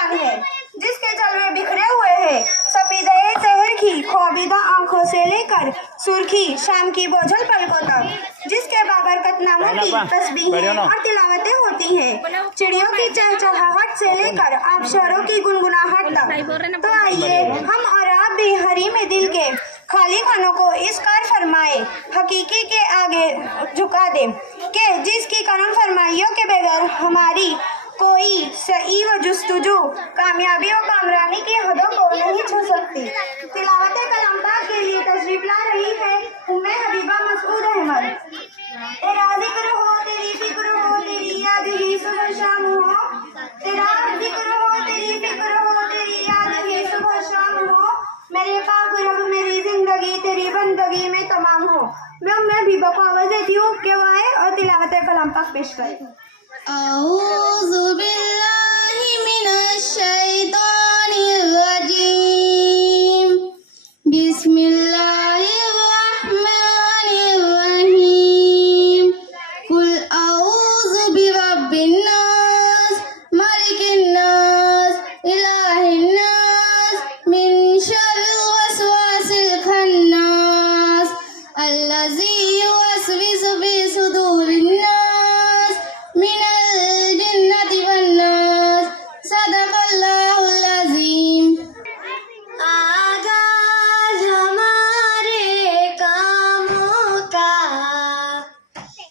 चांद है जिसके जलवे बिखरे हुए हैं। सफेदे शहर की ख्वाबिदा आंखों से लेकर सुर्खी शाम की बोझल पलकों तक, जिसके बाबरकतनामों की तस्बीहें और तिलावतें होती हैं। चिड़ियों की चहचहाहट से लेकर आबशरों की गुनगुनाहट तक। तो आइए हम और आप भी हरी में दिल के खाली खानों को इस कार फरमाए हकीकी के आगे झुका दे कि जिसकी करम फरमाइयों के बगैर हमारी कोई सही व जुस्तुजू कामयाबी और कामरानी की हदों को नहीं छू सकती। तिलावत कलाम पाक के लिए तशरीफ ला रही है उम्मे हबीबा मसूद अहमद। तेरा जिक्र हो, तेरी फिक्र हो, तेरी याद ही सुबह शाम हो। तेरा जिक्र हो, तेरी फिक्र हो, तेरी याद ही सुबह शाम हो। मेरे पाक रब मेरी जिंदगी तेरी बंदगी में तमाम हो। मैं उम्मे हबीबा को आवाज देती हूँ कि वो आए और तिलावत कलाम पाक पेश करें। अऊज़ु बिल्लाहि मिनश शैतानिर रजीम। बिस्मिल्लाहिर रहमानिर रहीम। कुल अऊज़ु बिरब्बिन नास, मालिकिन नास, इलाहिन नास, मिन शर्रिल वसवासिल खन्नास, अल्लज़ी युवस्विसु फी सुदूरिन नास, मिनल जिन्नति वन्नास। सदक़ल्लाहुल अज़ीम। आगाज़ हमारे कामों का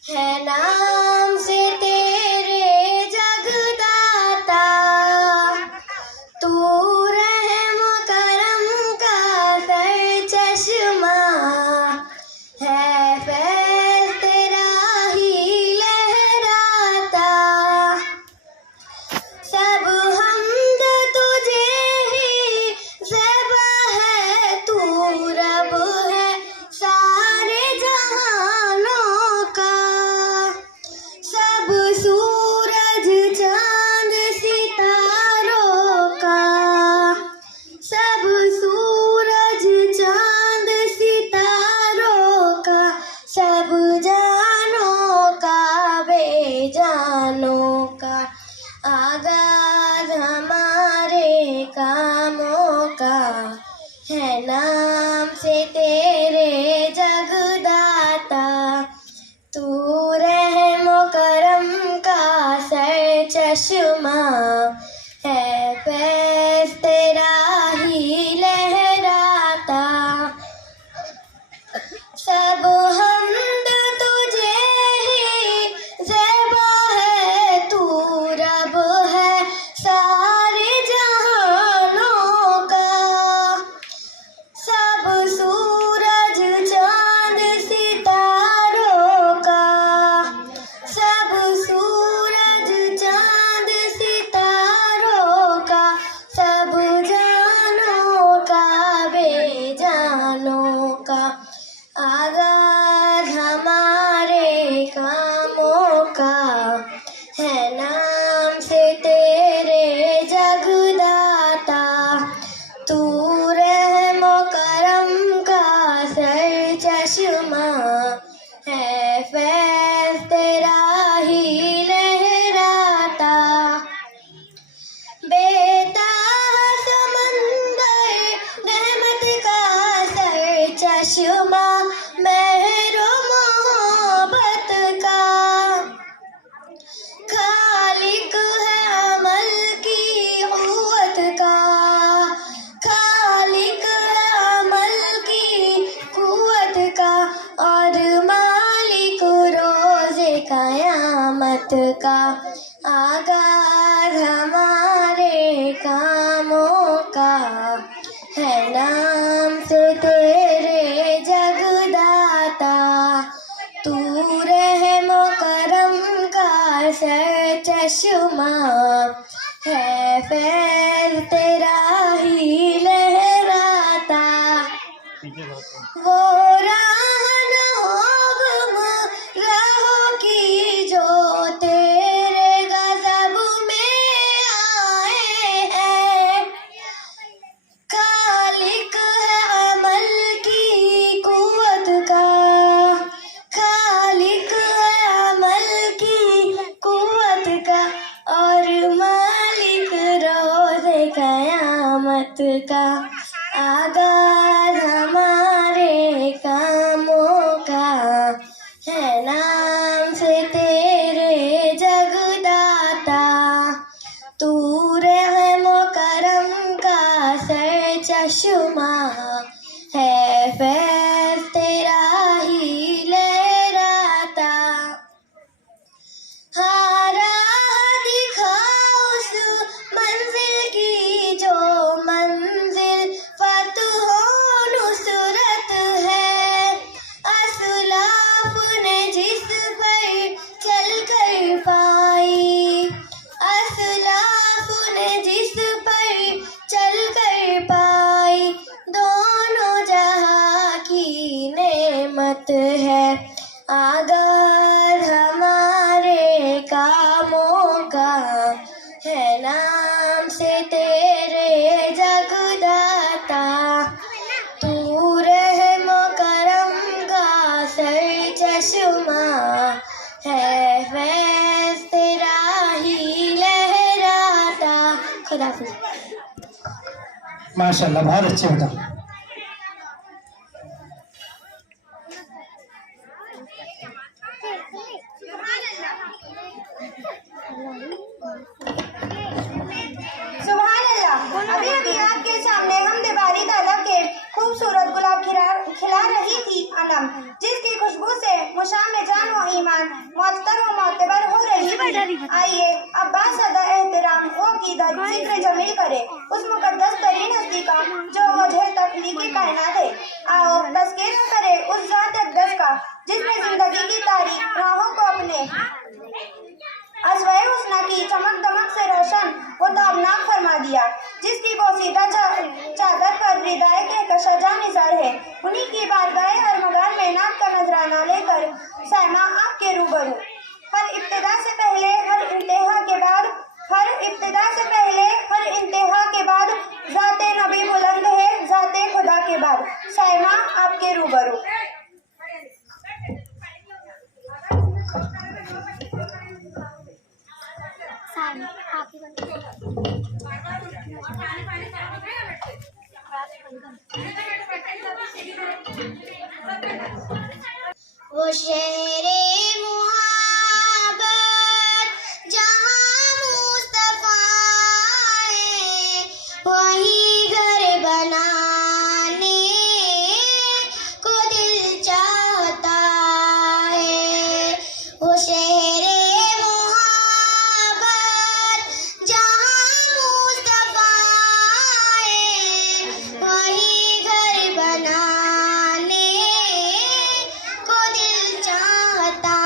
है नाम से तेरे जगदाता। तू रहम करम का सरचश्मा है, फैज़ तेरा ही लहराता। सब हमद तुझे ही ज़ेबा है, तू रब है सारे जहानों का। सब सूरज चांद सितारों का, सब सूरज चांद सितारों का, सब जानों का बेजानों का। आगाज़ हमारे कामों का है नाम से तेरे जगदाता। तू रहम करम का सरचश्मा है, फैज़ तेरा ही लहराता। सब हमद तुझे ही ज़ेबा है, तू रब है सारे जहानों का। सब सूरज चांद सितारों का, सब सूरज चांद सितारों का, सब जानों का बेजानों का। आगाज़ हमारे कामों का है नाम से तेरे जगदाता। तू रहम करम का सरचश्मा है, फैज़ तेरा ही लहराता। बेताह समंदर रहमत का सरचश्मा, मेहर मोहब्बत का। खालिक है अमल की क़ुव्वत का, खालिक है अमल की क़ुव्वत का। और मालिक रोज़े क़यामत का। आगाज़ हमारे कामों का है नाम से तेरे जगदाता। तू रहम करम का सरचश्मा है, फैज़ तेरा ही लहराता। वो राह न हो गुमराहों की जो तेरे गज़ब में आए हैं। खालिक है अमल की क़ुव्वत का, खालिक है अमल की क़ुव्वत का। और मालिक रोज़ नेमत का आगाज हमारे कामों का है नाम से तेरे जगदाता। तू रहमो करम का सर चश्मा है, फैज़ तेरा ही लहराता। हाँ राह दिखा उस मंजिल की जो मंजिल फतहो नुसरत है। असलाफ ने जिस पर चल कर पाई, असलाफ ने जिस पर चल कर पाई, दोनों जहां की नेमत है। आगाज हमारे कामों का है नाम से तेरे जगदाता। तू रहमो करम का सर चश्मा है, फैज़ तेरा ही लहराता। खुदा हाफिज़। माशाल्लाह, बहुत अच्छे बेटा। सुभान अल्लाह। अभी अभी आपके सामने हम दीवारी दादा के खूबसूरत गुलाब खिला रही थी अनम, जिसकी खुशबू से मुशाम जान व ईमान मुअत्तर व मोतबर हो रही थी। आइए अब बासदा एहतराम वो कीदत जिक्र जमील करे उस मुकद्दस तरीन हस्ती का जो वजह तख्लीक़ कायनात है। आओ तज़किरा करे उस ज़ात अक़दस का जिसने जिंदगी की तारीख राहों को अपने अस्वाए हुस्ना की चमक दमक से रोशन व ताबनाक फरमा दिया, जिसकी पोसीदा चादर पर रिदाए के कशा निज़ार है। उन्हीं की बारगाह अरमगार में नात का नजराना लेकर सैमा आपके रूबरू। हर इब्तिदा से पहले हर इंतहा के बाद, हर इब्तिदा से पहले हर इंतहा के बाद ज़ाते नबी बुलंद है ज़ाते खुदा के बाद। सैमा आपके रूबरू। वो शहरे मुहब्बत जहाँ मुस्तफा है, वही घर बनाने को दिल चाहता है। वो शहरे मुहब्बत जहाँ मुस्तफा है, वही घर बनाने को दिल चाहता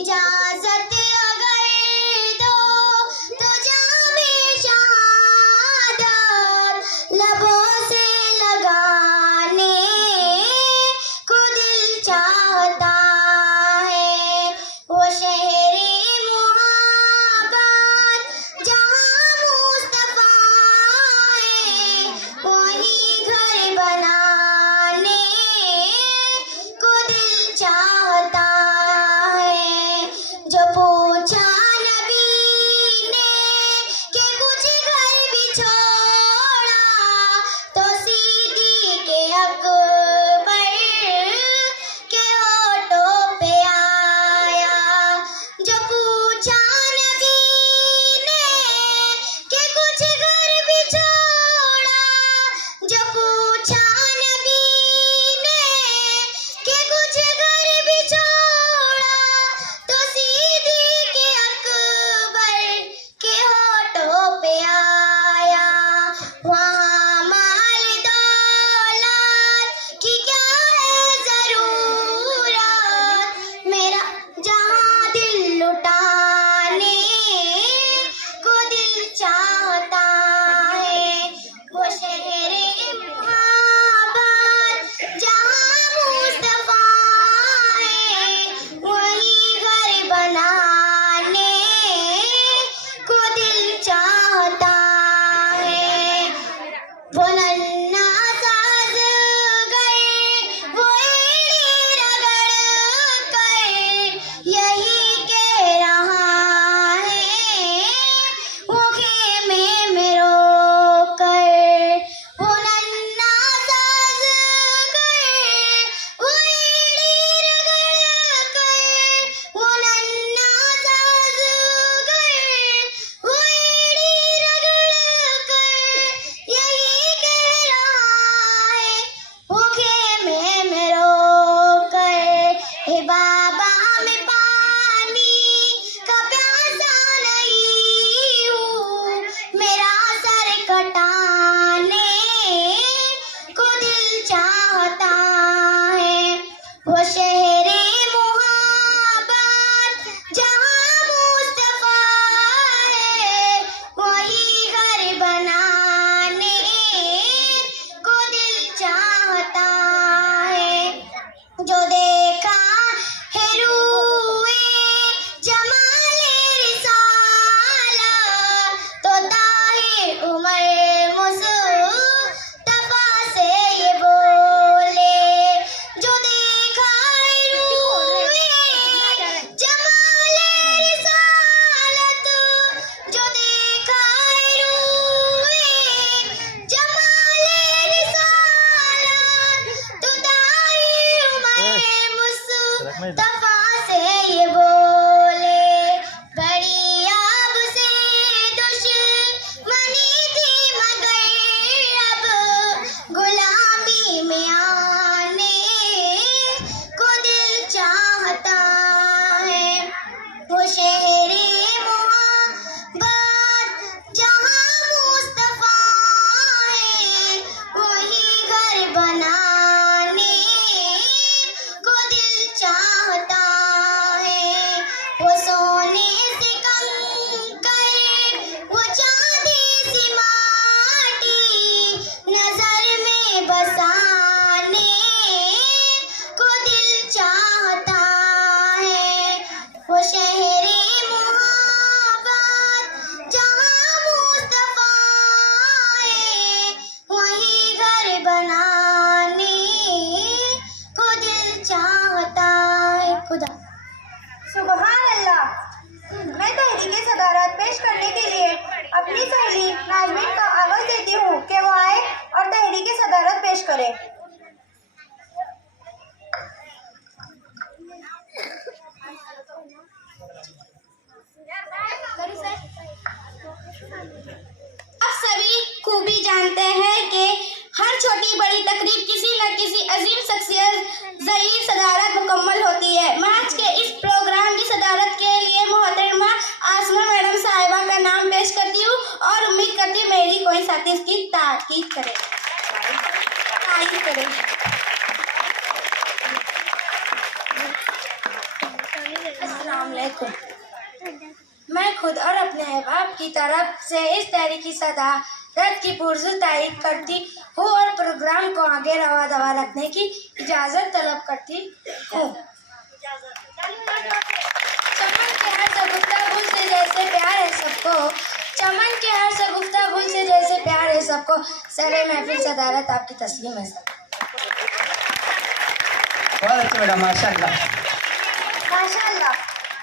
इजाजत अगर दो तो जामे शहादत लबों से लगाने को दिल चाहता है। वो शहरे मुहब्बत जहाँ मुस्तफा है, वहीं घर बनाने को दिल चाहता है। जो पूछा नबी ने कि कुछ घर भी छोड़ा, तो सिद्दीक़ अकबर के होठों पे आया। जो पूछा नबी ने कि कुछ घर भी छोड़ा, जो पूछा नबी ने कि कुछ घर भी छोड़ा, तो सिद्दीक़ अकबर के होठों पे आया। वहाँ माल दौलत की क्या है ज़रूरत, मेरा जहाँ दिल लुटाने को दिल चाहता है। वो शहरे मुहब्बत जहाँ मुस्तफा है, वहीं घर बनाने को दिल चाहता है। वो नन्हा साज गए वो एड़ी रगड़ कर यही कह रहा है, वो खेमे में रो कर। वो नन्हा साज गए वो एड़ी रगड़ कर, वो नन्हा साज गए वो एड़ी रगड़ कर यही कह रहा है, वो खेमे में रो कर। हे बाबा मैं पानी का प्यासा नहीं हूँ, मेरा सर कटाने को दिल चाहता है। वो शहरे मुहब्बत जहाँ मुस्तफा है, वहीं घर बनाने को दिल चाहता है। जो देखा है रूए जमाले रिसालत, तो ताहिर उमर मुस्तफा से ये बोले। जो देखा है रूए जमाले रिसालत, जो देखा है रूए जमाले रिसालत, तो ताहिर उमर मुस्तफा से ये बोले। बड़ी अब से दुश्मनी थी मगर अब गुलामी में आने को दिल चाहता है। वो शहरे मुहब्बत जहाँ मुस्तफा है, वहीं घर बनाने को दिल चाहता मैं खुद और अपने अहबाब की तरफ से इस तहरीकी सदारत की पुरज़ोर तारीफ करती हूँ और प्रोग्राम को आगे रवा दवा रखने की इजाज़त तलब करती हूँ। चमन के हर सगुफ्ता गुल से जैसे प्यार है सबको, चमन के हर सगुफ्ता गुल से जैसे प्यार है सबको, सरे महफिल सदारत आपकी तस्लीम है। बहुत अच्छे बेटा, माशाल्लाह। माशाल्लाह।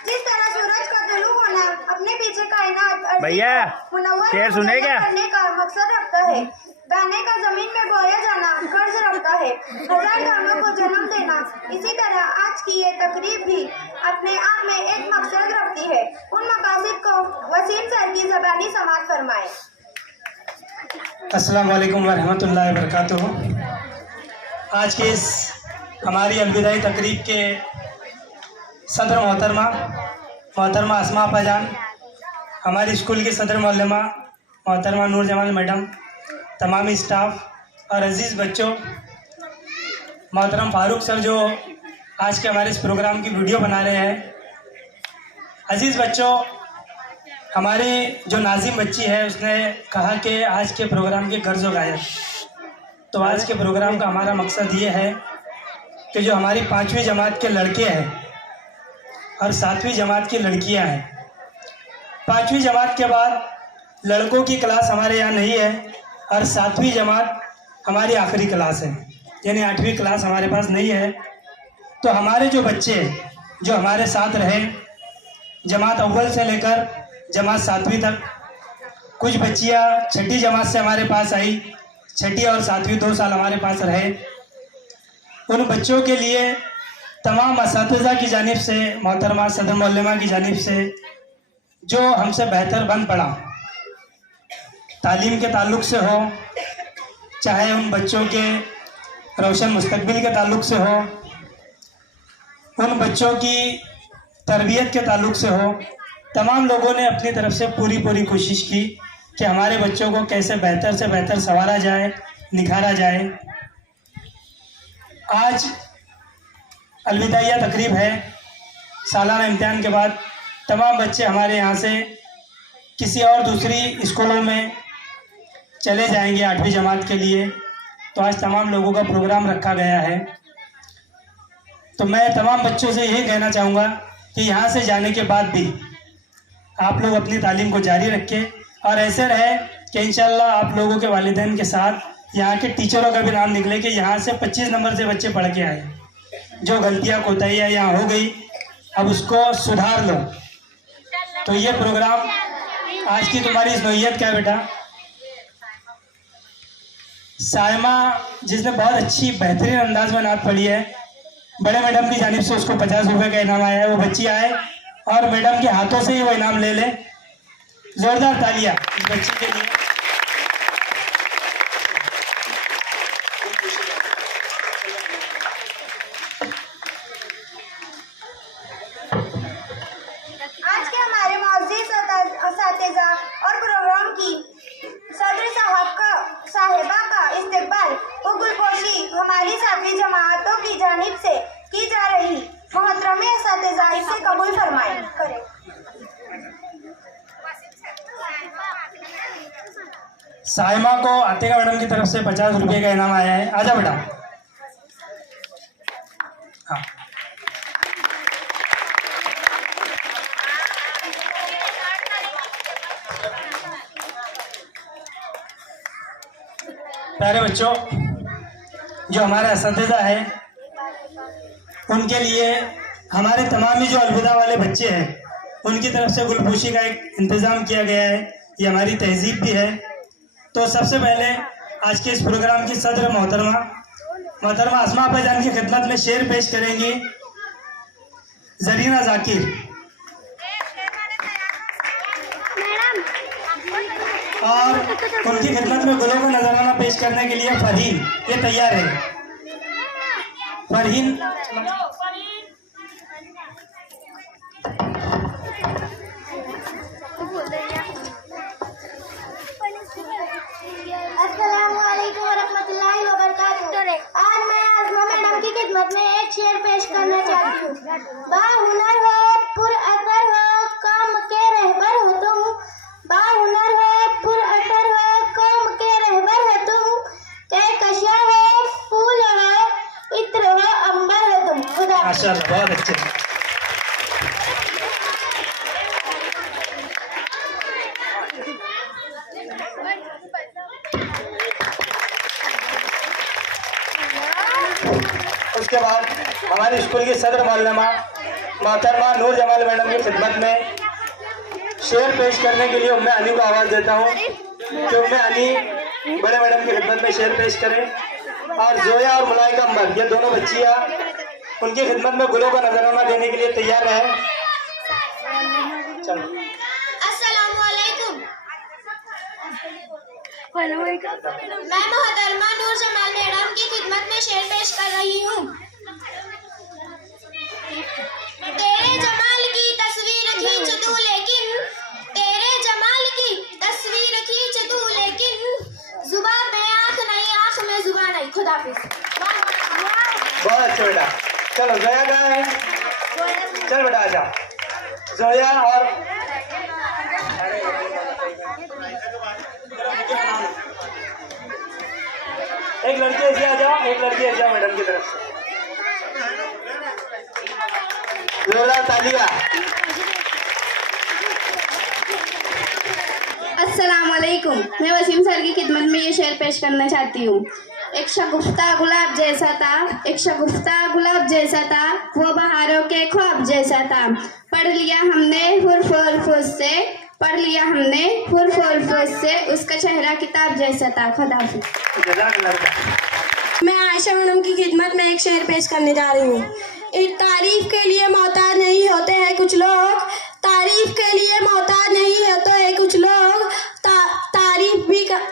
जिस तरह सूरज का तुलू होना अपने पीछे कायनात अर्ज़ भैया, को मुनव्वर शेर सुने क्या? करने का मकसद रखता है। दाने का जमीन में बोया जाना गर्ज रखता है, हजार दानों को जन्म देना। इसी तरह आज की ये तकरीब भी अपने आप में एक मकसद रखती है। उन मकासद को वसीम सर की ज़बानी समाअत फरमाए। अस्सलाम वालेकुम वरहमतुल्लाहि वबरकातुहू। आज के इस हमारी अलविदाई तकरीब के सदर मोहतरमा अस्मा अप्पाजान, हमारी स्कूल की सदर मौलमा मोहतरमा नूर जमाल मैडम, तमामी स्टाफ और अजीज़ बच्चों, मोहतरम फारूक सर जो आज के हमारे इस प्रोग्राम की वीडियो बना रहे हैं। अजीज़ बच्चों, हमारी जो नाजिम बच्ची है उसने कहा कि आज के प्रोग्राम के गर्ज गायब। तो आज के प्रोग्राम का हमारा मकसद ये है कि जो हमारी 5वीं जमात के लड़के हैं और 7वीं जमात की लड़कियां हैं, 5वीं जमात के बाद लड़कों की क्लास हमारे यहाँ नहीं है और 7वीं जमात हमारी आखिरी क्लास है, यानी 8वीं क्लास हमारे पास नहीं है। तो हमारे जो बच्चे जो हमारे साथ रहे जमात अव्वल से लेकर जमात 7वीं तक, कुछ बच्चियाँ 6ठी जमात से हमारे पास आई, 6ठी और 7वीं 2 साल हमारे पास रहे। उन बच्चों के लिए तमाम असातिज़ा की जानिब से, मोहतरमा सदर मौलमा की जानिब से जो हमसे बेहतर बन पड़ा, तालीम के ताल्लुक़ से हो, चाहे उन बच्चों के रोशन मुस्तकबिल के ताल्लुक़ से हो, उन बच्चों की तरबियत के ताल्लुक़ से हो, तमाम लोगों ने अपनी तरफ से पूरी कोशिश की कि हमारे बच्चों को कैसे बेहतर से बेहतर संवारा जाए, निखारा जाए। आज अलविदाइया तकरीब है। सालाना इम्तिहान के बाद तमाम बच्चे हमारे यहाँ से किसी और दूसरी स्कूलों में चले जाएंगे 8वीं जमात के लिए। तो आज तमाम लोगों का प्रोग्राम रखा गया है। तो मैं तमाम बच्चों से यही कहना चाहूँगा कि यहाँ से जाने के बाद भी आप लोग अपनी तालीम को जारी रखें और ऐसे रहे कि इंशाअल्लाह आप लोगों के वालिदैन के साथ यहाँ के टीचरों का भी नाम निकले कि यहाँ से 25 नंबर से बच्चे पढ़ के आए। जो गलतियाँ कोताहियाँ यहाँ हो गई अब उसको सुधार लो। तो ये प्रोग्राम आज की तुम्हारी इस नौयत क्या है बेटा? सायमा जिसने बहुत अच्छी बेहतरीन अंदाज में नात पढ़ी है, बड़े मैडम की जानिब से उसको 50 रुपये का इनाम आया है। वो बच्ची आए और मैडम के हाथों से ही वो इनाम ले ले। जोरदार तालियां इस बच्ची के लिए। आज के हमारे मौजूद असातिज़ा और प्रोग्राम की सदर साहिबा का इस्तेकबाल व गुलपोशी हमारी 7वीं जमातों की जानिब से की जा रही मोहतरमे असातिज़ा इसे कबूल फरमाए करें। साइमा को आतिका मैडम की तरफ से 50 रुपये का इनाम आया है। आजा बेटा। हाँ, प्यारे बच्चों, जो हमारे असातिज़ा है उनके लिए हमारे तमाम जो अलविदा वाले बच्चे हैं उनकी तरफ से गुलपोशी का एक इंतज़ाम किया गया है। ये हमारी तहजीब भी है। तो सबसे पहले आज के इस प्रोग्राम की सदर मोहतरमा अस्मा अप्पाजान की खिदमत में शेर पेश करेंगी जरीना जाकिर। और उनकी खिदमत में गुलों का नजराना पेश करने के लिए फरहीन ये तैयार है। फरहीन अस्सलामुअलैकुम वरहमतुल्लाहि वबरकातुहू। आज मैं अस्मा मैडम की खिदमत में एक शेर पेश करना चाहती हूँ। बाहुनर हो पुर असर माशाल्लाह, बहुत अच्छे। उसके बाद हमारे स्कूल की सदर मोहल्लमा मोहतरमा नूर जमाल मैडम की खिदमत में शेर पेश करने के लिए उम्मे अली को आवाज़ देता हूँ कि उम्मे अली बड़े मैडम की खिदमत में शेर पेश करें। और जोया और मुलाइका अम्बर, ये दोनों बच्चियाँ उनकी खिदमत में गुलों का नजराना देने के लिए तैयार है। चलो। अस्सलामुअलैकुम। मैं मोहतरमा नूर जमाल मैडम की खिदमत में शेर पेश कर रही हूँ। तेरे जमाल की तस्वीर खींच दूं लेकिन, तेरे जमाल की तस्वीर खींच दूं लेकिन, जुबान में आँख नहीं, आँख में जुबान नहीं। खुदाफिज। बहुत अच्छा बेटा। चलो जोया कहाँ है? चल बेटा आजा। जोया और एक लड़की ऐसे आ जाओ, एक लड़की ऐसे जाओ मैडम की तरफ से। जोरदार तालियां। अस्सलाम वालेकुम। मैं वसीम सर की खिदमत में ये शेर पेश करना चाहती हूँ। एक शगुफ्ता गुलाब जैसा था, एक शगुफ्ता गुलाब जैसा था, वो बहारों के ख्वाब जैसा था। पढ़ लिया हमने हुर्फ और अल्फाज से, पढ़ लिया हमने हुर्फ और अल्फाज से, उसका चेहरा किताब जैसा था। खुदाफिज। मैं आयशा मैडम की खिदमत में एक शेर पेश करने जा रही हूँ। इस तारीफ के लिए मोहताज नहीं होते हैं कुछ लोग, तारीफ के लिए मोहताज नहीं होते हैं कुछ लोग,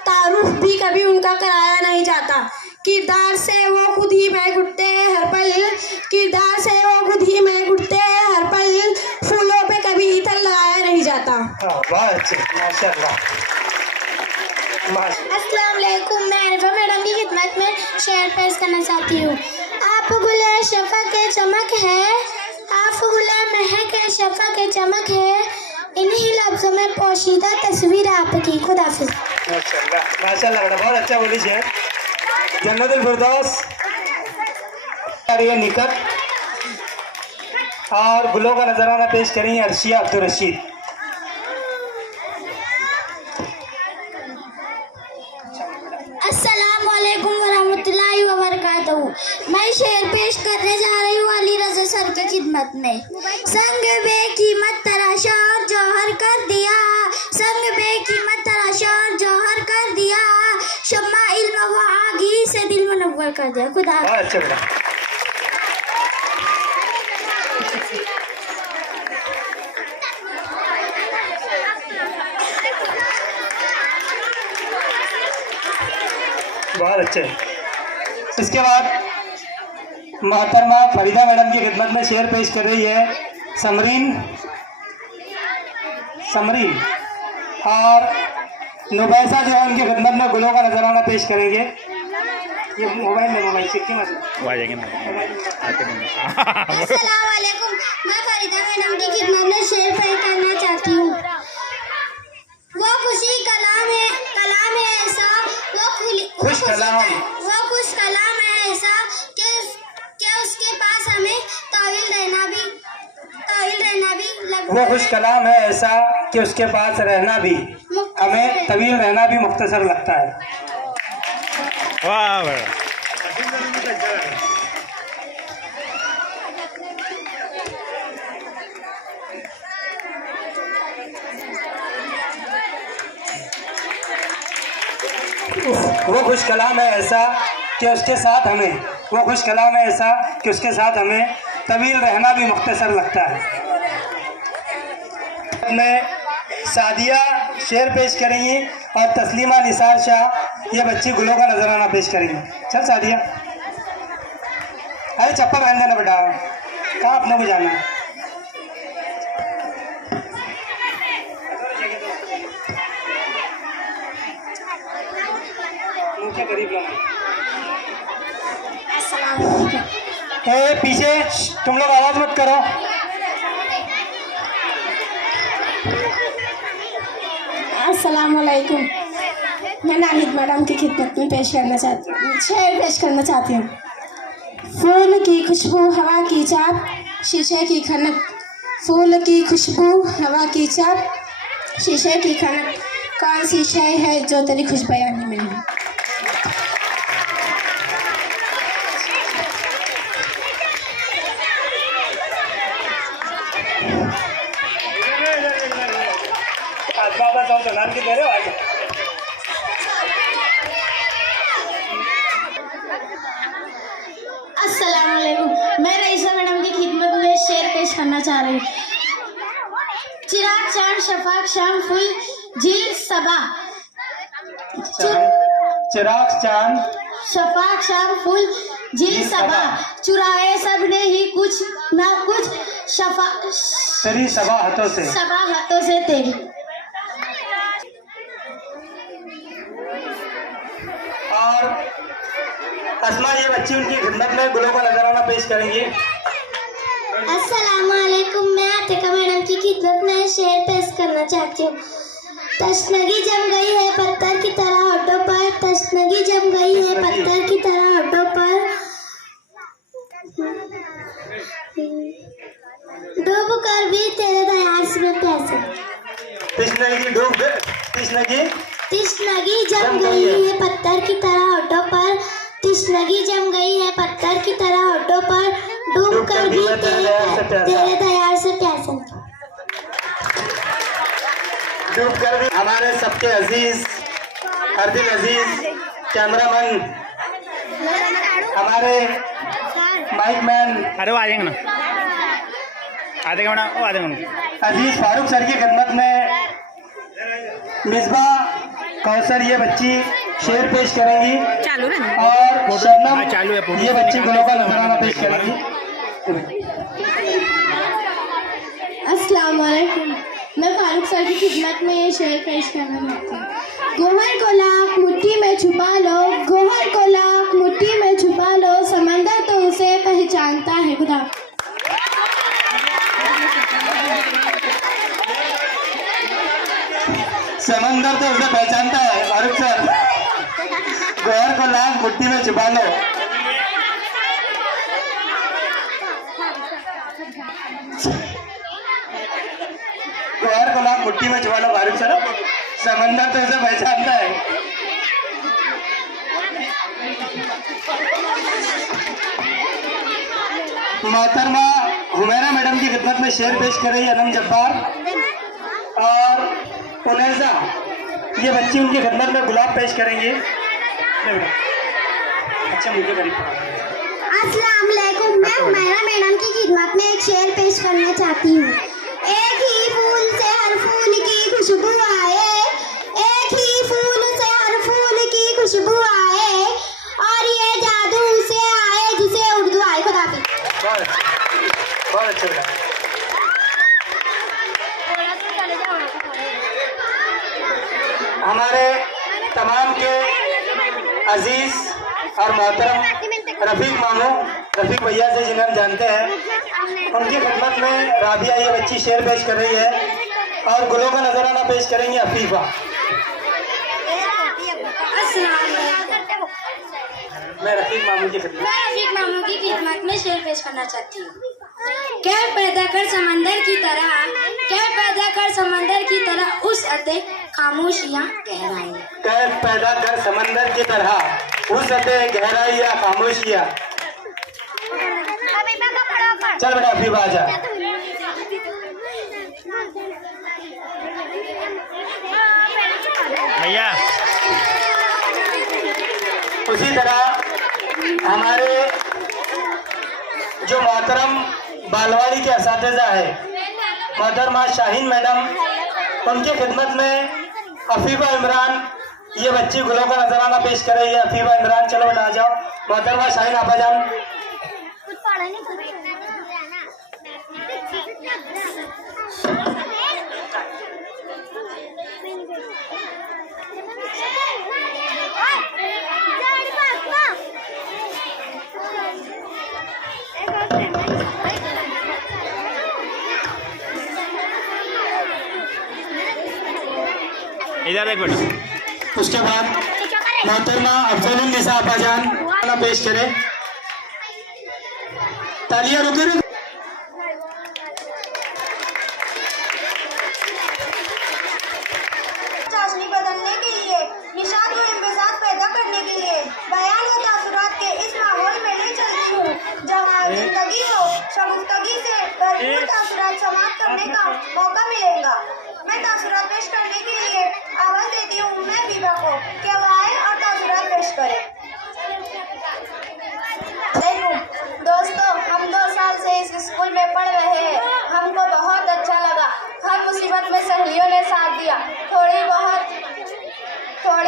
तारुफ भी कभी उनका कराया नहीं जाता। किरदार से वो खुद ही महक उठते हैं हर पल, किरदार से वो खुद ही महक उठते हैं हर पल, फूलों पे कभी इतर लगाया नहीं जाता। बहुत अच्छे, माशाल्लाह। अस्सलाम वालेकुम। मैं अरफा मैडम की खिदमत में शेर पेश करना चाहती हूँ। आप गुले शफक के चमक है, आप गुले महक शफक के चमक है, इन्हीं लफ्ज़ों में पोशीदा तस्वीर आपकी। खुदाफिज। माशाल्लाह, माशाल्लाह बेटा, बहुत अच्छा बोली शेर। जन्नतुल फिरदौस निकट और गुलों का नजराना पेश करेंगे अर्शिया अब्दुल रशीद। अस्सलाम वालेकुम वरहमतुल्लाहि वबरकातुहू। मैं शेर पेश करने जा रही हूँ अली रज़ा सर की खिदमत में। संग बेकीमत तराशा और जौहर कर दिया, संग बेकीमत तराशा और जौहर कर दिया, शम्मा इल्म व आगी से दिल मुनव्वर कर दिया। खुदा। अच्छा बेटा। बहुत अच्छे। इसके बाद मोहतरमा फरीदा मैडम की खिदमत में शेर पेश कर रही है समरीन और नुबैसा जो है उनकी खिदमत में गुलों का नजराना पेश करेंगे। ये मोबाइल चिट्ठी मत अस्सलाम वालेकुम। मैं फरीदा मैडम की खिदमत में शेर पेश करना चाहती हूँ। वो खुशी कलाम है ऐसा, वो खुश कलाम है ऐसा कि उसके पास हमें तावील रहना भी वो खुश कलाम है ऐसा कि उसके पास रहना भी, हमें तवील रहना भी मुख्तसर लगता है। वाह। वो खुश कलाम है ऐसा कि उसके साथ हमें, वो खुश कलाम है ऐसा कि उसके साथ हमें तवील रहना भी मुख्तसर लगता है। में सादिया शेर पेश करेंगी और तस्लीमा निसार शाह ये बच्ची गुलों का नजराना पेश करेंगी। चल सादिया। अरे चप्पल पहन देना बेटा, कहाँ अपने को जाना है। करीब पीछे तुम लोग आवाज मत करो। अस्सलाम वालेकुम। मैं नाहिद मैडम की खिदमत में शेर पेश करना चाहती हूँ। फूल की खुशबू हवा की चाप शीशे की खनक, फूल की खुशबू हवा की चाप शीशे की खनक, कौन सी शय है जो तेरी खुश बयानी में है। अस्सलामुअलैकुम, मैं रईसा मैडम की खिदमत में शेर पेश करना चाह रही हूँ। चिराग चांद शफाक शाम फूल झील सबा, चिराग चांद शफाक शाम फूल झील सबा, चुराए सब ने ही कुछ ना कुछ शफा तेरी सबा हाथों से, सबा हाथों से तेरी। और अस्मा ये बच्ची उनकी खिदमत में गुलों का नजराना पेश करेंगी। अस्सलामुअलैकुम, मैं आतिका मैडम की खिदमत में शेर पेश करना चाहती हूँ। तशनगी जम गई है पत्थर की तरह होठों पर, तशनगी जम गई है पत्थर की तरह होठों पर, डूब कर भी तेरे दयार से मैं प्यासा। तशनगी जम गई है पत्थर की तरह होठों पर, तशनगी जम गई है पत्थर की तरह होठों पर, डूब कर भी तेरे दयार से प्यासा। डूब कर भी हमारे सबके अजीज अरबिन अजीज कैमरामैन, हमारे माइक मैन, अरे वो आ जाएंगे ना, आधे घंटा वो आधे घंटा अजीज फारूक सर की खिदमत में मिसबा कौसर ये बच्ची शेर पेश करेंगी। चालू है और शबनम चालू है, फोटो ये बच्ची गुलों का नजराना पेश करेंगी। अस्सलाम वालेकुम, मैं फारूक सर की खिदमत में ये शेर पेश करना चाहती हूँ। गोहर को लाख मुट्ठी में छुपा लो, गोहर को लाख मुट्ठी में छुपा लो, समंदर तो उसे पहचानता है खुदा। समंदर तो उसे पहचानता है फारूक सर। गोहर को लाख मुट्ठी में छुपा लो, गोहर को लाख मुट्ठी में छुपा लो फारूक सर, समंदर तो उसे पहचानता है। मोहतरमा हुमैरा मैडम की खिदमत में शेर पेश कर रही है अनम जब्बार और उनैजा ये बच्ची उनकी खिदमत में गुलाब पेश करेंगे। अच्छा मुझे करीब अस्सलाम वालेकुम, मैं हुमैरा मैडम की खिदमत में एक शेर पेश करना चाहती हूँ। एक ही फूल से हर फूल की खुशबू आए, एक ही फूल से हर फूल की खुशबू आए, और ये जादू उसे आए जिसे उर्दू आए। खुदा हाफिज़। बहुत अच्छा लगा। हमारे तमाम के अजीज और मोहतरम रफीक भैया से जिन्हें हम जानते हैं, उनकी खिदमत में राबिया ये बच्ची शेर पेश कर रही है और गुलों का नजराना पेश करेंगी अफीफा। मैं रफीक मामू की खिदमत में शेर पेश करना चाहती हूँ। कैफ पैदा कर समंदर की तरह, कैफ पैदा कर समंदर की तरह उस अते खामोशियाँ गहराई, कैफ पैदा कर समंदर की तरह उस अते गहराइयाँ खामोशियाँ। चल बेटा अफीफा आजा। भैया उसी तरह हमारे जो मोहतरम बालवाड़ी के असातिज़ा है मोहतरमा शाहीन मैडम, उनकी खिदमत में अफीफा इमरान ये बच्ची गुलों का नजराना पेश कर रही है। अफीफा इमरान चलो बेटा आ जाओ। मोहतरमा शाहीन आपा जान। इधर एक मिनट। उसके बाद मोहतरमा अफजलुन्निसा आपा जान पेश करें। तालियां रुके। चाशनी बदलने के लिए, निशात व इम्तिजाज पैदा करने के लिए बयान व तासुरात के इस माहौल में ले चलती हूँ जहाँ जिंदगी हो शगुफ्तगी से भरपूर तासुरात समाप्त करने का मौका मिलेगा। मैं तासुरात पेश करने के लिए आवाज़ देती हूँ मैं बीबा को कि वह आए और तासुरात पेश करें। दोस्तों, हम 2 साल से इस स्कूल में पढ़ रहे हैं। हमको बहुत अच्छा लगा। हर मुसीबत में सहेलियों ने साथ दिया। थोड़ी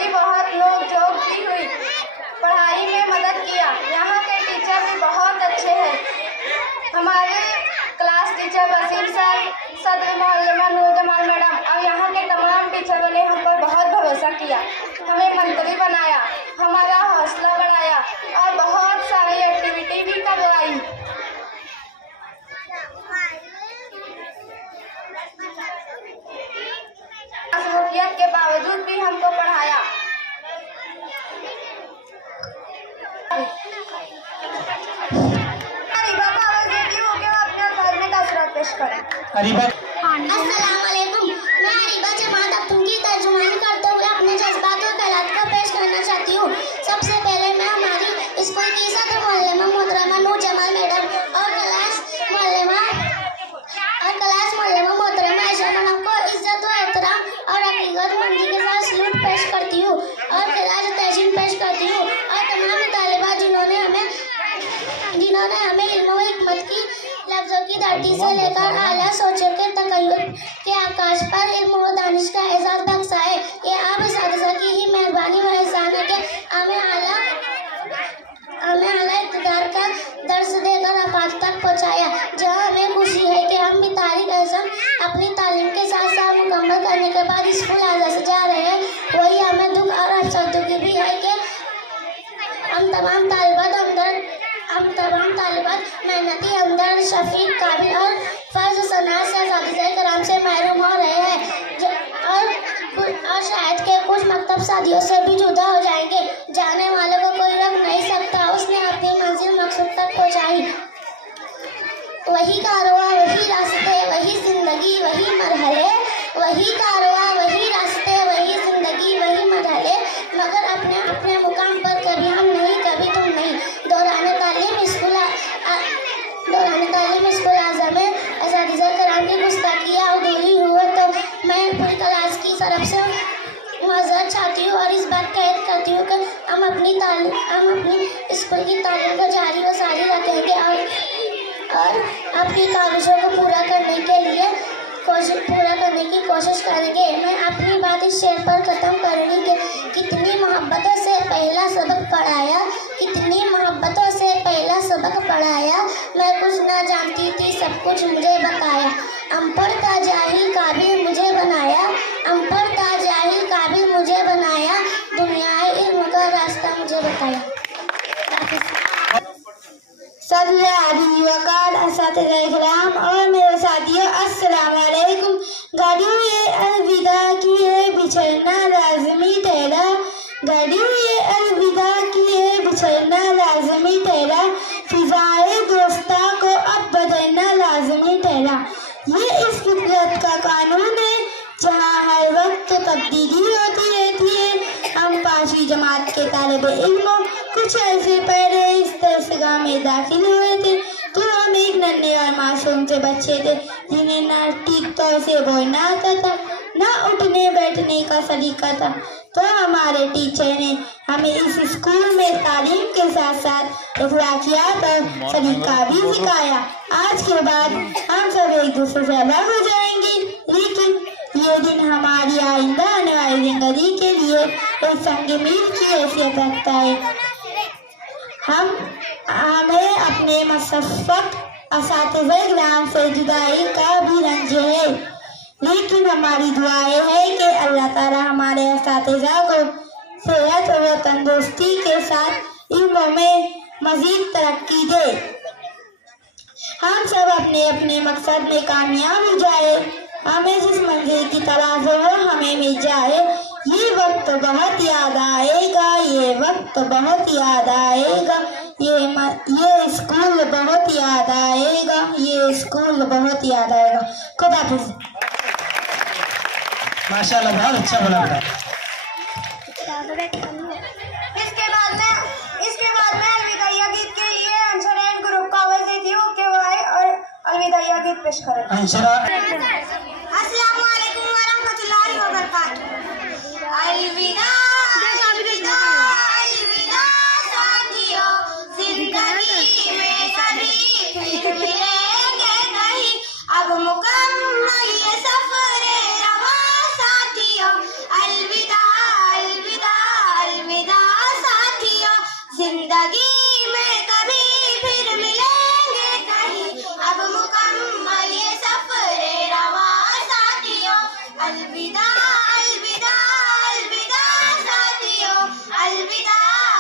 बहुत नोक झोंक भी हुई। पढ़ाई में मदद किया। यहाँ के टीचर भी बहुत अच्छे हैं। हमारे क्लास टीचर वसीम सर, सदर मोहल्ला नूर जमाल मैडम और यहाँ के तमाम टीचरों ने हम पर बहुत भरोसा किया, हमें मंत्री बनाया, हमारा हौसला बढ़ाया और बहुत सारी एक्टिविटी भी करवाई। असहूलियत के बावजूद भी हमको पढ़ाया। अरीबा को आवाज़ देती हूँ कि वह अपने घर में तासुरात पेश करें। अरीबा। अस्सलाम वालेकुम। मैं अरीबा जमात अब्दुल की तर्जुमानी करते हुए अपने जज्बात और ख्यालात को पेश करना चाहती हूँ। सबसे पहले मैं हमारी स्कूल की सदर मोहल्ला मोहतरमा नूर जमाल मैडम और क्लास मोहल्ला मोहतरमा आयशा मैडम को इज्जत व एहतराम और हकीकत मंदी के साथ सलूट पेश करती हूँ और खिराज तहसीन पेश करती हूँ और तमाम तालिबात जिन्होंने हमें इल्म व हिकमत की लफ्ज़ों की धरती से लेकर आला सोचों के तकल्लुम के आकाश पर इल्म व दानिश का एजाज़ बख्शा है। ये आप असातिज़ा की ही मेहरबानी व एहसान है कि हमें आला इक़्तिदार का दर्स देकर आफाक तक पहुँचाया। जहाँ हमें खुशी है कि हम भी तारीख एज़म अपनी तालीम के साथ साथ मुकम्मल करने के बाद स्कूल आज़ा से जा रहे हैं, वही हमें दुख और अफसोसगी भी है कि हम तमाम तालिबात मेहनती हमदर्द शफीक काबिल और फर्ज सनात से असातिज़ाए कराम से महरूम हो रहे हैं और शायद के कुछ मकतब सादियों से भी जुदा हो जाएंगे। जाने वालों को कोई रोक नहीं सकता, उसने अपनी मंजिल मकसूद तक पहुँचाई। वही कारवां वही रास्ते वही जिंदगी वही मरहले, वही कारवां वही रास्ते वही जिंदगी वही मरहले, मगर अपने अपने मुकाम पर कभी हम नहीं कभी तुम नहीं। दौरान तालीम स्कूल आज़म में असातिज़ा कराम की गुस्ताखियाँ अधूरी हुआ तो मैं पूरी क्लास की तरफ से माज़रत चाहती हूँ और इस बात का ऐद करती हूँ कि हम अपनी स्कूल की तालीम को जारी व सारी रखेंगे और अपनी काविशों को पूरा करने की कोशिश करेंगे। मैं अपनी बात इस शेर पर ख़त्म करूँगी कि कितनी मोहब्बतों से पहला सबक पढ़ाया, मैं कुछ ना जानती थी सब कुछ मुझे बताया। अनपढ़ था जाहिल काबिल मुझे बनाया, दुनियाए इल्म का रास्ता मुझे बताया। इकराम और मेरे साथियों अस्सलाम वालेकुम। गाड़ियों ये अलविदा किए बिछड़ना लाज़मी तेरा, गाड़ियों ये अलविदा किए बिछड़ना लाज़मी तेरा, फिजाए दोस्ता को अब बदलना लाज़मी तेरा। ये इस फितरत का कानून है जहाँ हर वक्त तब्दीली होती रहती है। हम 5वीं जमात के तालिबे इल्म कुछ ऐसे पहले इस दरसगाह में दाखिल हुए थे तो हम एक नन्हे और मासूम से बच्चे थे जिन्हें ना ठीक तौर से बोलना आता था ना उठने बैठने का सलीका था। तो हमारे टीचर ने हमें इस स्कूल में तालीम के साथ साथ अखलाकियात और सलीका भी सिखाया। आज के बाद हम सब एक दूसरे से अलग हो जाएंगे, लेकिन ये दिन हमारी आइंदा आने वाली जिंदगी के लिए एक संग मील की हैसियत रखता है। हमें अपने मसफ़क़ असातिज़ा-ए-किराम से जुदाई का भी रंज है, लेकिन हमारी दुआएं है कि अल्लाह ताला हमारे असातिज़ा को सेहत और तंदुरुस्ती के साथ इल्म में मज़ीद तरक्की दे। हम सब अपने अपने मकसद में कामयाब हो जाए, हमें जिस मंजिल की तलाश है वो हमें मिल जाए। ये वक्त बहुत याद आएगा, ये वक्त बहुत याद आएगा, ये स्कूल बहुत याद आएगा, ये स्कूल बहुत याद आएगा। खुदा हाफिज। माशाल्लाह, बहुत अच्छा बोला बेटा। इसके बाद मैं अलविदाइया गीत के लिए अंशरा एंड ग्रुप को आवाज देती हूँ कि वो आए और अलविदाइया गीत पेश करें। अंशरा। अस्सलाम वालेकुम व रहमतुल्लाहि व बरकातहू। अलविदा अलविदा अलविदा साथियों, जिंदगी में कभी फिर मिलेंगे नहीं, अब मुकम्मल ये सफर रवा साथियों। अलविदा अलविदा अलविदा साथियों, जिंदगी में कभी फिर मिलेंगे नहीं, अब मुकम्मल ये सफर रवा साथियों। अलविदा अलविदा अलविदा साथियों, अलविदा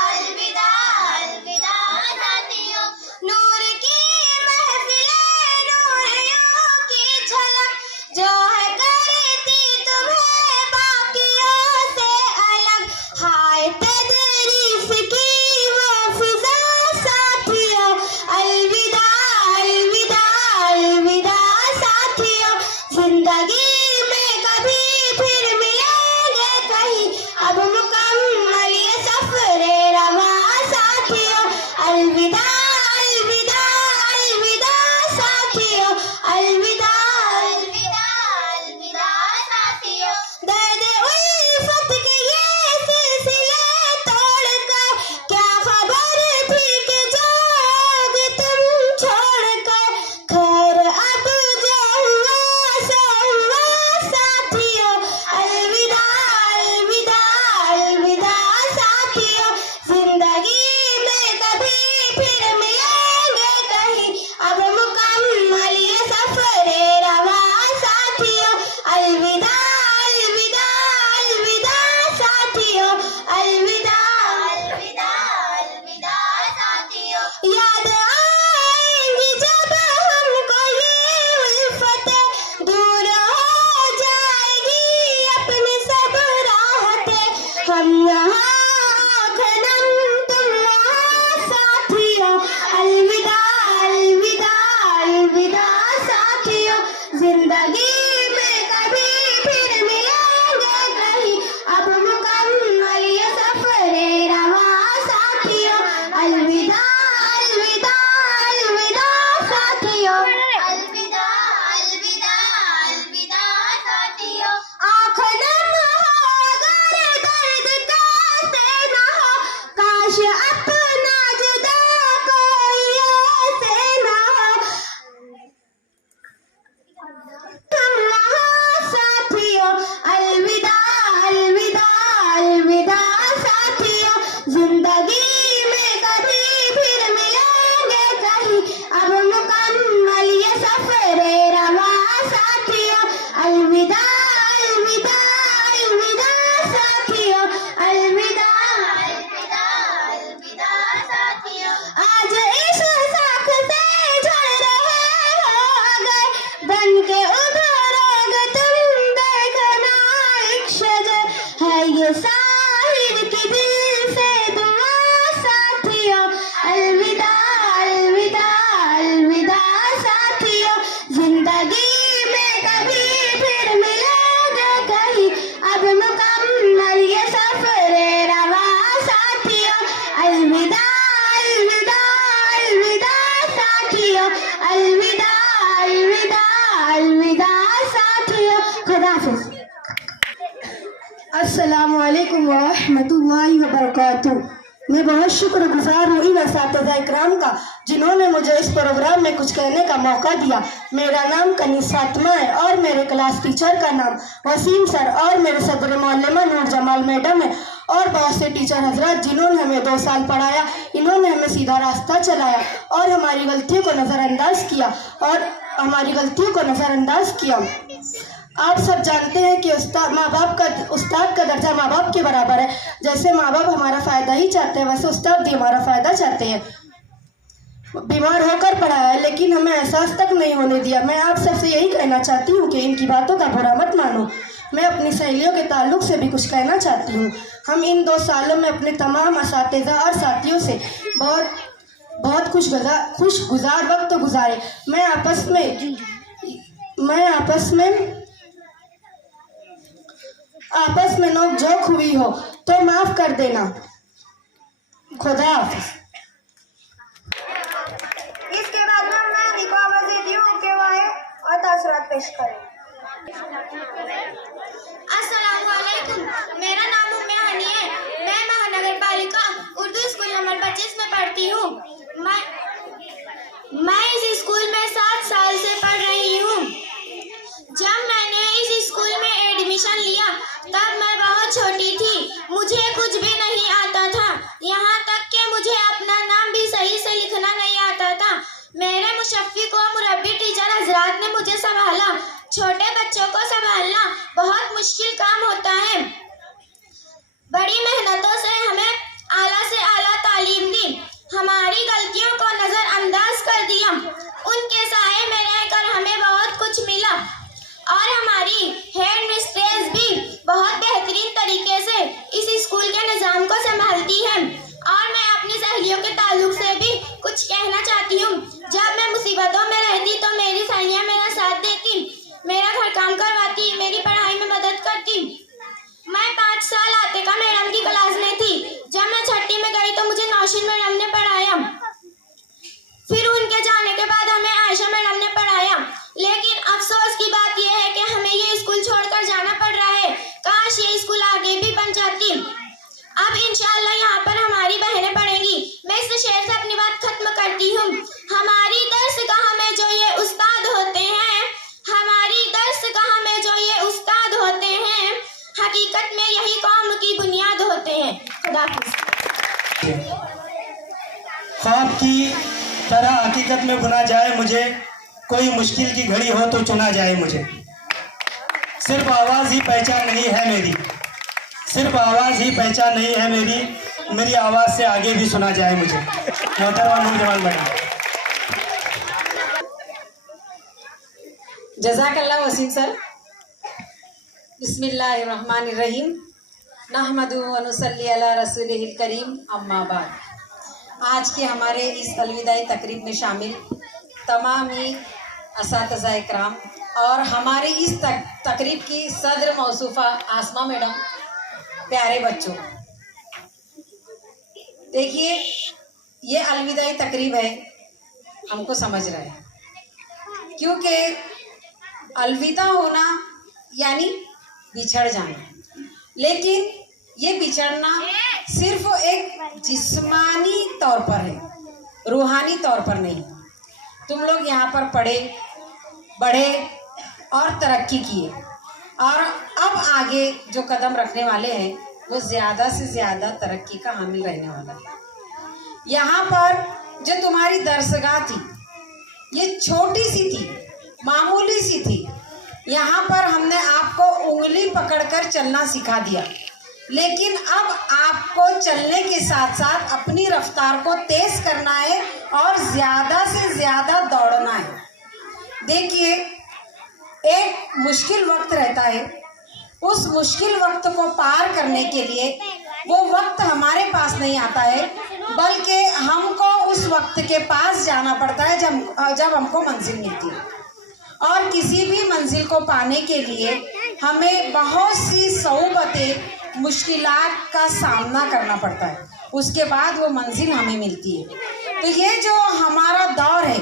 अलविदा अलविदा साथियों। नूर की महफिलें, नूरियों की झलक जो है करती तुम्हें बाकियों से अलग, हाय तदरीस की वो फिजा साथियों। अलविदा अलविदा अलविदा साथियों, जिंदगी में कभी फिर मिलेंगे कहीं, अब मुकम्मल ये सफर रवा साथियों। अलविदा अलविदा अलविदा साथियों, अलविदा अलविदा अलविदा साथियों। दर्द उल्फत के ये सिलसिले तोड़कर क्या खबर थी कि जाओगे तुम छोड़कर, खैर अब जो हुआ सो हुआ साथियों। अलविदा अलविदा अलविदा साथियों, जिंदगी में कभी फिर मिलेंगे कहीं, अब मुकम्मल ये सफर रवा साथियों। अलविदा अलविदा अलविदा साथियों, अलविदा अलविदा अलविदा साथियों। याद आएंगी जब हमको ये उल्फतें, दूर हो जाएगी अपनी सब राहतें, हम यहाँ आँख नम तुम वहाँ साथियों। अलविदा अलविदा अलविदा साथियों, जिंदगी में कभी फिर मिलेंगे कहीं, अब मुकम्मल ये सफर रवा साथियों। अलविदा अलविदा अलविदा साथियों, अलविदा अलविदा अलविदा साथियों। आँख नम हो अगर दर्द कैसे न हो, काश अपना जुदा कोई ऐसे न हो, हम वहाँ साथियों। अलविदा अलविदा अलविदा साथियों, जिंदगी में कभी फिर मिलेंगे कहीं, अब मुकम्मल ये सफर रवा साथियों। अलविदा अलविदा अलविदा साथियों, अलविदा अलविदा अलविदा साथियों। आज इस साख से झड़ रहे हो अगर, बन के उभरोगे तुम देखना एक शजर, है ये साहिर की दिल से दुआ साथियों। अलविदा अलविदा अलविदा साथियों, जिंदगी में कभी फिर मिलेंगे कहीं, अब मुकम्मल ये सफर रवा साथियों। अलविदा अलविदा अलविदा साथियों, अलविदा अलविदा अलविदा साथियों। खुदा हाफिज। अस्सलामु अलैकुम व रहमतुल्लाहि व बरकातुहू। मैं बहुत शुक्रगुजार हूँ इन असातिज़ा इकराम का जिन्होंने मुझे इस प्रोग्राम में कुछ कहने का मौका दिया। मेरा नाम कनीस फातिमा है और मेरे क्लास टीचर का नाम वसीम सर और मेरे सदर मौलमा नूर जमाल मैडम है, और बहुत से टीचर हजरात जिन्होंने हमें 2 साल पढ़ाया। इन्होंने हमें सीधा रास्ता चलाया और हमारी गलतियों को नज़रअंदाज किया। आप सब जानते हैं कि उस्ताद का दर्जा माँ बाप के बराबर है। जैसे माँ बाप हमारा फ़ायदा ही चाहते हैं, वैसे उस्ताद भी हमारा फ़ायदा चाहते हैं। बीमार होकर पढ़ाया लेकिन हमें एहसास तक नहीं होने दिया। मैं आप सबसे यही कहना चाहती हूँ कि इनकी बातों का बुरा मत मानो। मैं अपनी सहेलियों के ताल्लुक से भी कुछ कहना चाहती हूँ। हम इन 2 सालों में अपने तमाम असातिज़ा और साथियों से बहुत बहुत खुश गुजार वक्त गुजारे। मैं आपस में नोक झोंक हुई हो तो माफ कर देना। खुदा हाफिज। इसके बाद मैं हनी को आवाज देती हूँ कि वो आए और तासुरात पेश करें। अस्सलामुअलैकुम, मेरा नाम उम्मे हनी है। मैं महानगर पालिका उर्दू स्कूल नंबर 25 में पढ़ती हूँ। मैं इस स्कूल में 7 साल से पढ़ रही हूँ। जब मैंने इस स्कूल में एडमिशन लिया तब मैं बहुत छोटी थी, मुझे कुछ भी नहीं आता था, यहाँ तक कि मुझे अपना नाम भी सही से लिखना नहीं आता था। मेरे मुशफ़िक़ व मुरब्बी टीचर हजरात ने मुझे संभाला। छोटे बच्चों को संभालना बहुत मुश्किल काम होता है। बड़ी मेहनतों से हमें आला से आला तालीम दी, हमारी गलतियों को नज़रअंदाज कर दिया। उनके साए में रहकर हमें बहुत कुछ मिला और हमारी हेड मिस्ट्रेस भी बहुत बेहतरीन तरीके से इस स्कूल के निज़ाम को संभालती है। और मैं अपनी सहेलियों के ताल्लुक से भी कुछ कहना चाहती हूँ। जब मैं मुसीबतों में रहती तो मेरी सहेलियाँ मेरा साथ देती, मेरा घर काम करवाती, मेरी पढ़ाई में मदद करती। मैं 5 साल आतिका मैडम की क्लास में थी। जब मैं छठी में गई तो मुझे नौशीन मैडम ने पढ़ाया, फिर उनके जाने के बाद हमें आयशा मैडम ने पढ़ाया। लेकिन अफसोस की बात यह है कि हमें ये स्कूल छोड़कर जाना पड़ रहा है। काश ये स्कूल आगे भी बन जाती। अब इंशाअल्लाह यहाँ पर हमारी बहनें पढ़ेंगी। मैं इस शेर से अपनी बात खत्म करती हूँ। हमारी दरसगाह में जो ये उस्ताद होते हैं, हमारी दरसगाह में जो ये उस्ताद होते हैं, हकीकत में यही कौम की बुनियाद होते हैं। खुदा हाफिज़। ख्वाब की तरह हकीकत में बुना जाए मुझे, कोई मुश्किल की घड़ी हो तो चुना जाए मुझे। सिर्फ आवाज़ ही पहचान नहीं है मेरी, सिर्फ आवाज़ ही पहचान नहीं है मेरी आवाज़ से आगे भी सुना जाए मुझे। मोहतरमा नूरजमाल मैडम। जज़ाकल्लाह वसीम सर। बिस्मिल्लाहिर्रहमानिर्रहीम। नहमदु व नुसल्ली अला रसूलिहिल करीम, अम्मा बाद। आज के हमारे इस अलविदाई तकरीब में शामिल तमामी असातिज़ा इकराम और हमारी इस तकरीब की सदर मौसूफ़ा आसमा मैडम, प्यारे बच्चों, देखिए ये अलविदाई तकरीब है, हमको समझ रहे हैं, क्योंकि अलविदा होना यानी बिछड़ जाना। लेकिन ये बिछड़ना सिर्फ एक जिस्मानी तौर पर है, रूहानी तौर पर नहीं। तुम लोग यहाँ पर पढ़े बढ़े और तरक्की किए और अब आगे जो कदम रखने वाले हैं वो ज़्यादा से ज़्यादा तरक्की का हामिल रहने वाला है। यहाँ पर जो तुम्हारी दरसगाह थी ये छोटी सी थी, मामूली सी थी। यहाँ पर हमने आपको उंगली पकड़कर चलना सिखा दिया, लेकिन अब आपको चलने के साथ साथ अपनी रफ्तार को तेज करना है और ज़्यादा से ज़्यादा दौड़ना है। देखिए एक मुश्किल वक्त रहता है, उस मुश्किल वक्त को पार करने के लिए वो वक्त हमारे पास नहीं आता है, बल्कि हमको उस वक्त के पास जाना पड़ता है जब हमको मंजिल मिलती है। और किसी भी मंजिल को पाने के लिए हमें बहुत सी सऊबतें, मुश्किलात का सामना करना पड़ता है, उसके बाद वो मंजिल हमें मिलती है। तो ये जो हमारा दौर है,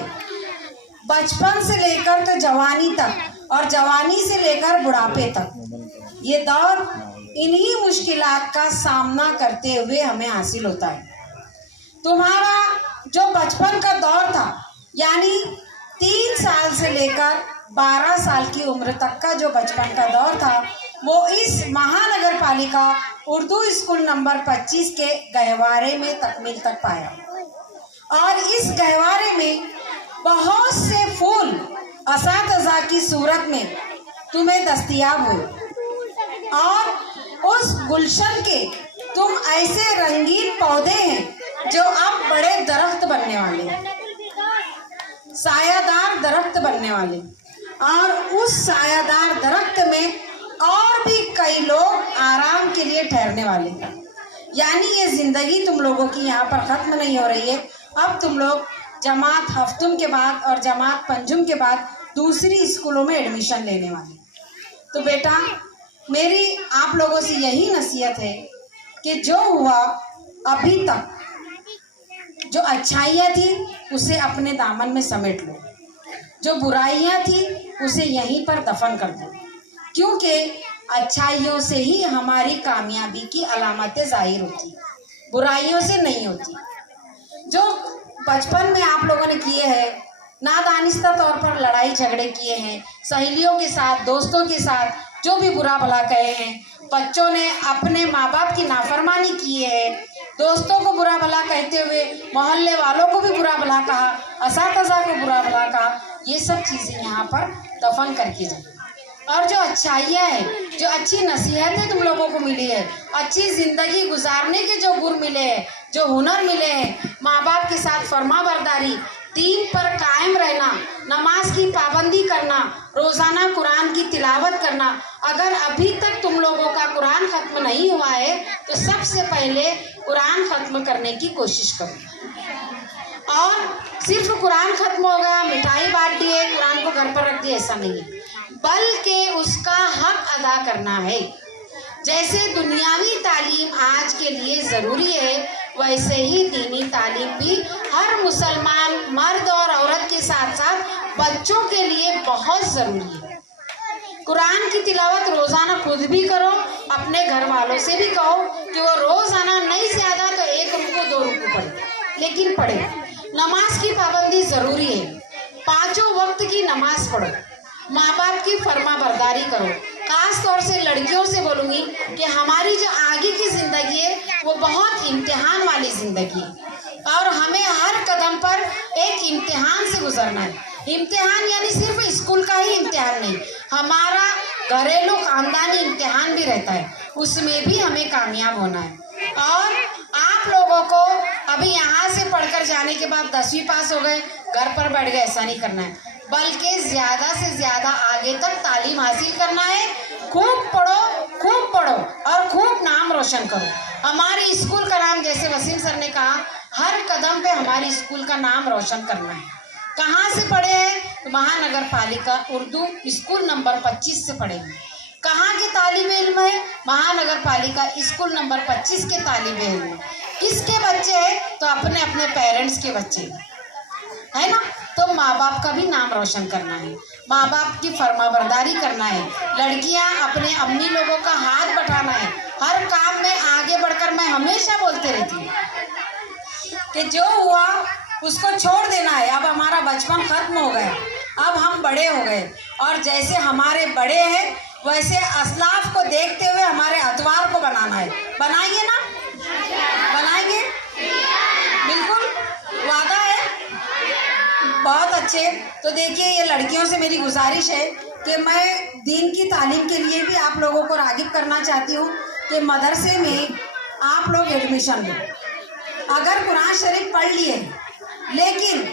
बचपन से लेकर तो जवानी तक और जवानी से लेकर बुढ़ापे तक, ये दौर इन्हीं मुश्किलात का सामना करते हुए हमें हासिल होता है। तुम्हारा जो बचपन का दौर था, यानी 3 साल से लेकर 12 साल की उम्र तक का जो बचपन का दौर था, वो इस महानगर पालिका उर्दू स्कूल नंबर 25 के गहवारे में तकमील तक पाया। और इस गहवारे में बहुत से फूल असातिज़ा की सूरत में तुम्हें दस्तयाब हुए और उस गुलशन के तुम ऐसे रंगीन पौधे हैं जो अब बड़े दरख्त बनने वाले हैं, सायादार दरख्त बनने वाले। और उस सायादार दरख्त में और भी कई लोग आराम के लिए ठहरने वाले हैं। यानी ये ज़िंदगी तुम लोगों की यहाँ पर ख़त्म नहीं हो रही है, अब तुम लोग जमात हफ्तुम के बाद और जमात पंजुम के बाद दूसरी स्कूलों में एडमिशन लेने वाले। तो बेटा मेरी आप लोगों से यही नसीहत है कि जो हुआ अभी तक, जो अच्छाइयाँ थी उसे अपने दामन में समेट लो, जो बुराइयाँ थी उसे यहीं पर दफन कर दो, क्योंकि अच्छाइयों से ही हमारी कामयाबी की अलामतें जाहिर होती, बुराइयों से नहीं होती। जो बचपन में आप लोगों ने किए हैं, नादानिस्ता तौर पर लड़ाई झगड़े किए हैं, सहेलियों के साथ, दोस्तों के साथ जो भी बुरा भला कहे हैं, बच्चों ने अपने माँ बाप की नाफरमानी की है, दोस्तों को बुरा भला कहते हुए मोहल्ले वालों को भी बुरा भला कहा, असातिज़ा को बुरा भला कहा, ये सब चीज़ें यहाँ पर दफन करके जाए। और जो अच्छाइयाँ हैं, जो अच्छी नसीहतें तुम लोगों को मिली है, अच्छी ज़िंदगी गुजारने के जो गुर मिले हैं, जो हुनर मिले हैं, माँ बाप के साथ फर्माबरदारी, दीन पर कायम रहना, नमाज की पाबंदी करना, रोज़ाना कुरान की तिलावत करना, अगर अभी तक तुम लोगों का कुरान ख़त्म नहीं हुआ है तो सबसे पहले कुरान ख़त्म करने की कोशिश करो। और सिर्फ कुरान ख़त्म हो गया, मिठाई बांट दिए, कुरान को घर पर रख दिए, ऐसा नहीं है, बल्कि उसका हक अदा करना है। जैसे दुनियावी तालीम आज के लिए ज़रूरी है, वैसे ही दीनी तालीम भी हर मुसलमान मर्द और औरत के साथ साथ बच्चों के लिए बहुत ज़रूरी है। कुरान की तिलावत रोज़ाना खुद भी करो, अपने घर वालों से भी कहो कि वो रोज़ाना नहीं ज़्यादा तो 1 रुकू 2 रुकू पढ़े, लेकिन पढ़े। नमाज की पाबंदी ज़रूरी है, 5 वक्त की नमाज पढ़ो, माँ बाप की फर्मा बरदारी करो। खास तौर से लड़कियों से बोलूँगी कि हमारी जो आगे की ज़िंदगी है वो बहुत इम्तिहान वाली ज़िंदगी है और हमें हर कदम पर एक इम्तिहान से गुजरना है। इम्तिहान यानी सिर्फ स्कूल का ही इम्तिहान नहीं, हमारा घरेलू खानदानी इम्तिहान भी रहता है, उसमें भी हमें कामयाब होना है। और आप लोगों को अभी यहाँ से पढ़कर जाने के बाद 10वीं पास हो गए, घर पर बैठ गए, ऐसा नहीं करना है, बल्कि ज़्यादा से ज़्यादा आगे तक तालीम हासिल करना है। खूब पढ़ो और खूब नाम रोशन करो। हमारे स्कूल का नाम, जैसे वसीम सर ने कहा, हर कदम पे हमारे स्कूल का नाम रोशन करना है। कहाँ से पढ़े हैं? तो महानगर पालिका उर्दू स्कूल नंबर 25 से पढ़े हैं। कहाँ के तालिब इल्म है? महानगर पालिका स्कूल नंबर 25 के तालिब इल्म। किसके बच्चे हैं? तो अपने अपने पेरेंट्स के बच्चे है ना। तो माँ बाप का भी नाम रोशन करना है, माँ बाप की फर्माबरदारी करना है। लड़कियाँ अपने अम्मी लोगों का हाथ बटाना है, हर काम में आगे बढ़कर। मैं हमेशा बोलते रहती हूँ कि जो हुआ उसको छोड़ देना है। अब हमारा बचपन खत्म हो गया, अब हम बड़े हो गए, और जैसे हमारे बड़े हैं वैसे असलाफ को देखते हुए हमारे अतवार को बनाना है। बनाएंगे ना? बनाएंगे, बिल्कुल वादा है। बहुत अच्छे। तो देखिए, ये लड़कियों से मेरी गुजारिश है कि मैं दीन की तालीम के लिए भी आप लोगों को रागिब करना चाहती हूँ कि मदरसे में आप लोग एडमिशन लो। अगर कुरान शरीफ पढ़ लिए, लेकिन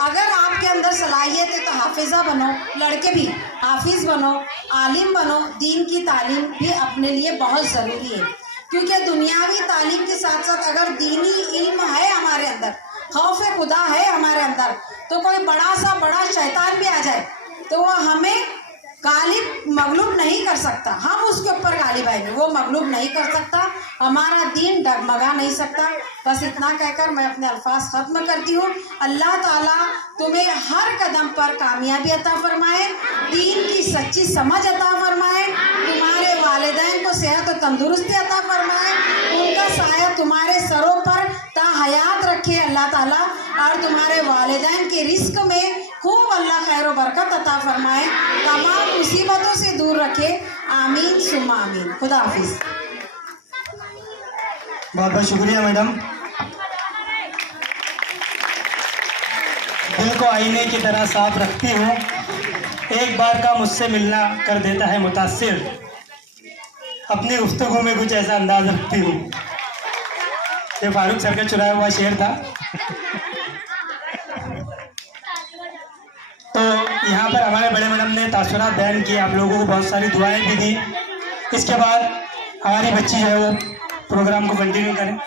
अगर आपके अंदर सलाहियत है तो हाफिज़ा बनो, लड़के भी हाफिज़ बनो, आलिम बनो। दीन की तालीम भी अपने लिए बहुत ज़रूरी है, क्योंकि दुनियावी तालीम के साथ साथ अगर दीनी इल्म है हमारे अंदर, खौफ खुदा है हमारे अंदर, तो कोई बड़ा शैतान भी आ जाए तो वो हमें गालिब मगलूब नहीं कर सकता। हम उसके ऊपर गालिब आएंगे, वो मगलूब नहीं कर सकता, हमारा दीन डगमगा नहीं सकता। बस इतना कहकर मैं अपने अल्फाज ख़त्म करती हूँ। अल्लाह ताला तुम्हें हर कदम पर कामयाबी अता फरमाए, दीन की सच्ची समझ अता फरमाए, तुम्हारे वालिदैन को सेहत और तंदुरुस्ती अता फरमाए, उनका साया तुम्हारे सरों पर ता हयात रखे अल्लाह ताला, और तुम्हारे वालिदैन के रिस्क में खूब अल्लाह खैर व बरकत अता फरमाए, तमाम मुसीबतों से दूर रखे। आमीन सुम्मा आमीन। खुदा हाफिज़। बहुत बहुत शुक्रिया मैडम। दिल को आईने की तरह साफ रखती हूँ, एक बार का मुझसे मिलना कर देता है मुतासिर, अपनी गुफ्तगू में कुछ ऐसा अंदाज रखती हूँ। ये फारूक सर का चुराया हुआ शेर था। तो यहाँ पर हमारे बड़े मैडम ने तासुरात बयान किए, आप लोगों को बहुत सारी दुआएं भी दी। इसके बाद हमारी बच्ची जो है वो प्रोग्राम को कंटिन्यू करें।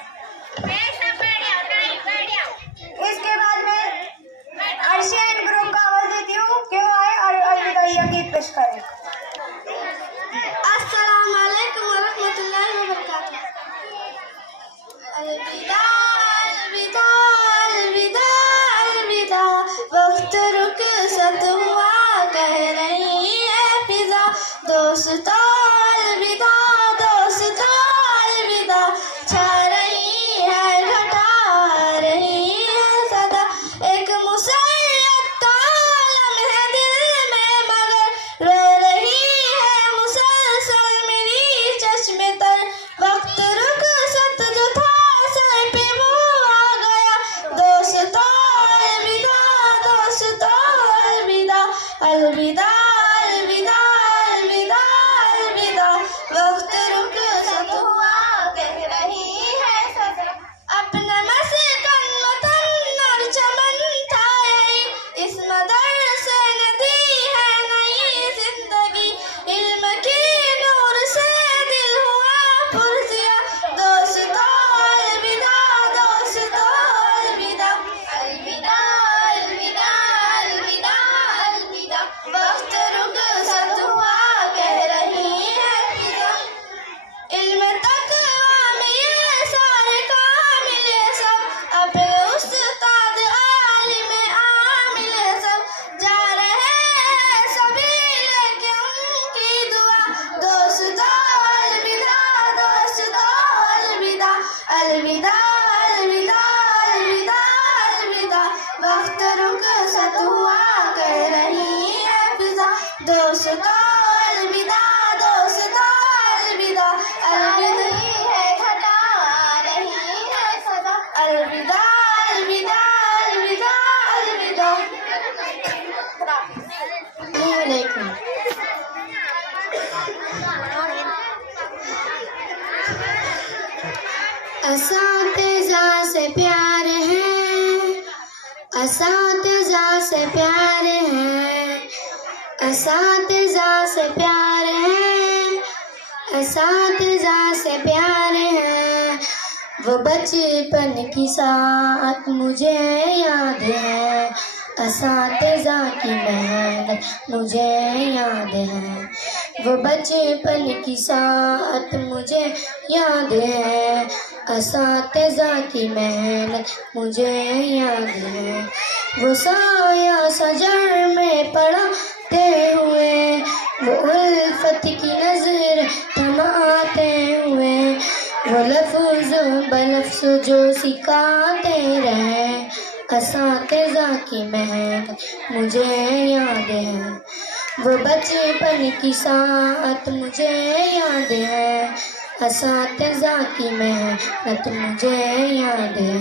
दोस्तों अलविदा, दोस्तों अलविदा, छा रही है घटा रही है सदा, एक मुसर्रत तालम है दिल में मगर रो रही है मुसलसल मेरी चश्मे तर, वक्त रुक सत जो था सर पे वो आ गया, दोस्तों अलविदा, दोस्तों अलविदा, अलविदा अलविदा अलविदा अलविदा, वक्त रुक सत हुआ कह रही है सदा, अपना मस्कन वतन और चमन था यही, इस मदरसे ने दी है नई जिंदगी, इल्म की नूर से दिल हुआ पुरजिया, दोस्तों अलविदा, दोस्तों अलविदा, अलविदा अलविदा अलविदा अलविदा, वक्त रुक सत हुआ कह रही है फिजा, इल्म तकवा में ये सारे कामिल सब, अपने उस्ताद आलिम आमिल सब, जा रहे हैं सभी लेके उनकी दुआ, दोस्तों अलविदा, दोस्तों अलविदा, अलविदा अलविदा अलविदा अलविदा, वक्त रुक सत हुआ कह रही है फिजा, दोस्तों अलविदा, दोस्तों अलविदा, अलविदा है घटा रही है सदा, अलविदा अलविदा अलविदा अलविदा। वालेकुम। असातिज़ा से प्यार है, असातिज़ा से प्यार है, असातिज़ा से प्यार है, असातिज़ा से प्यार है, वो बचपन की साथ मुझे याद है, असातिज़ा की मेहनत मुझे याद है, वो बचपन की साथ मुझे याद है, असातिज़ा की मेहनत मुझे याद है, वो साया सजर में पढ़ाते हुए, वो उल्फत की नजर थमाते हुए, वो लफ्ज़ बलफ्ज़ जो सिखाते रहे, असातिज़ा की मेहनत मुझे याद है, वो बचपन की साथ मुझे याद है, असातिज़ा की मेहनत मुझे याद है,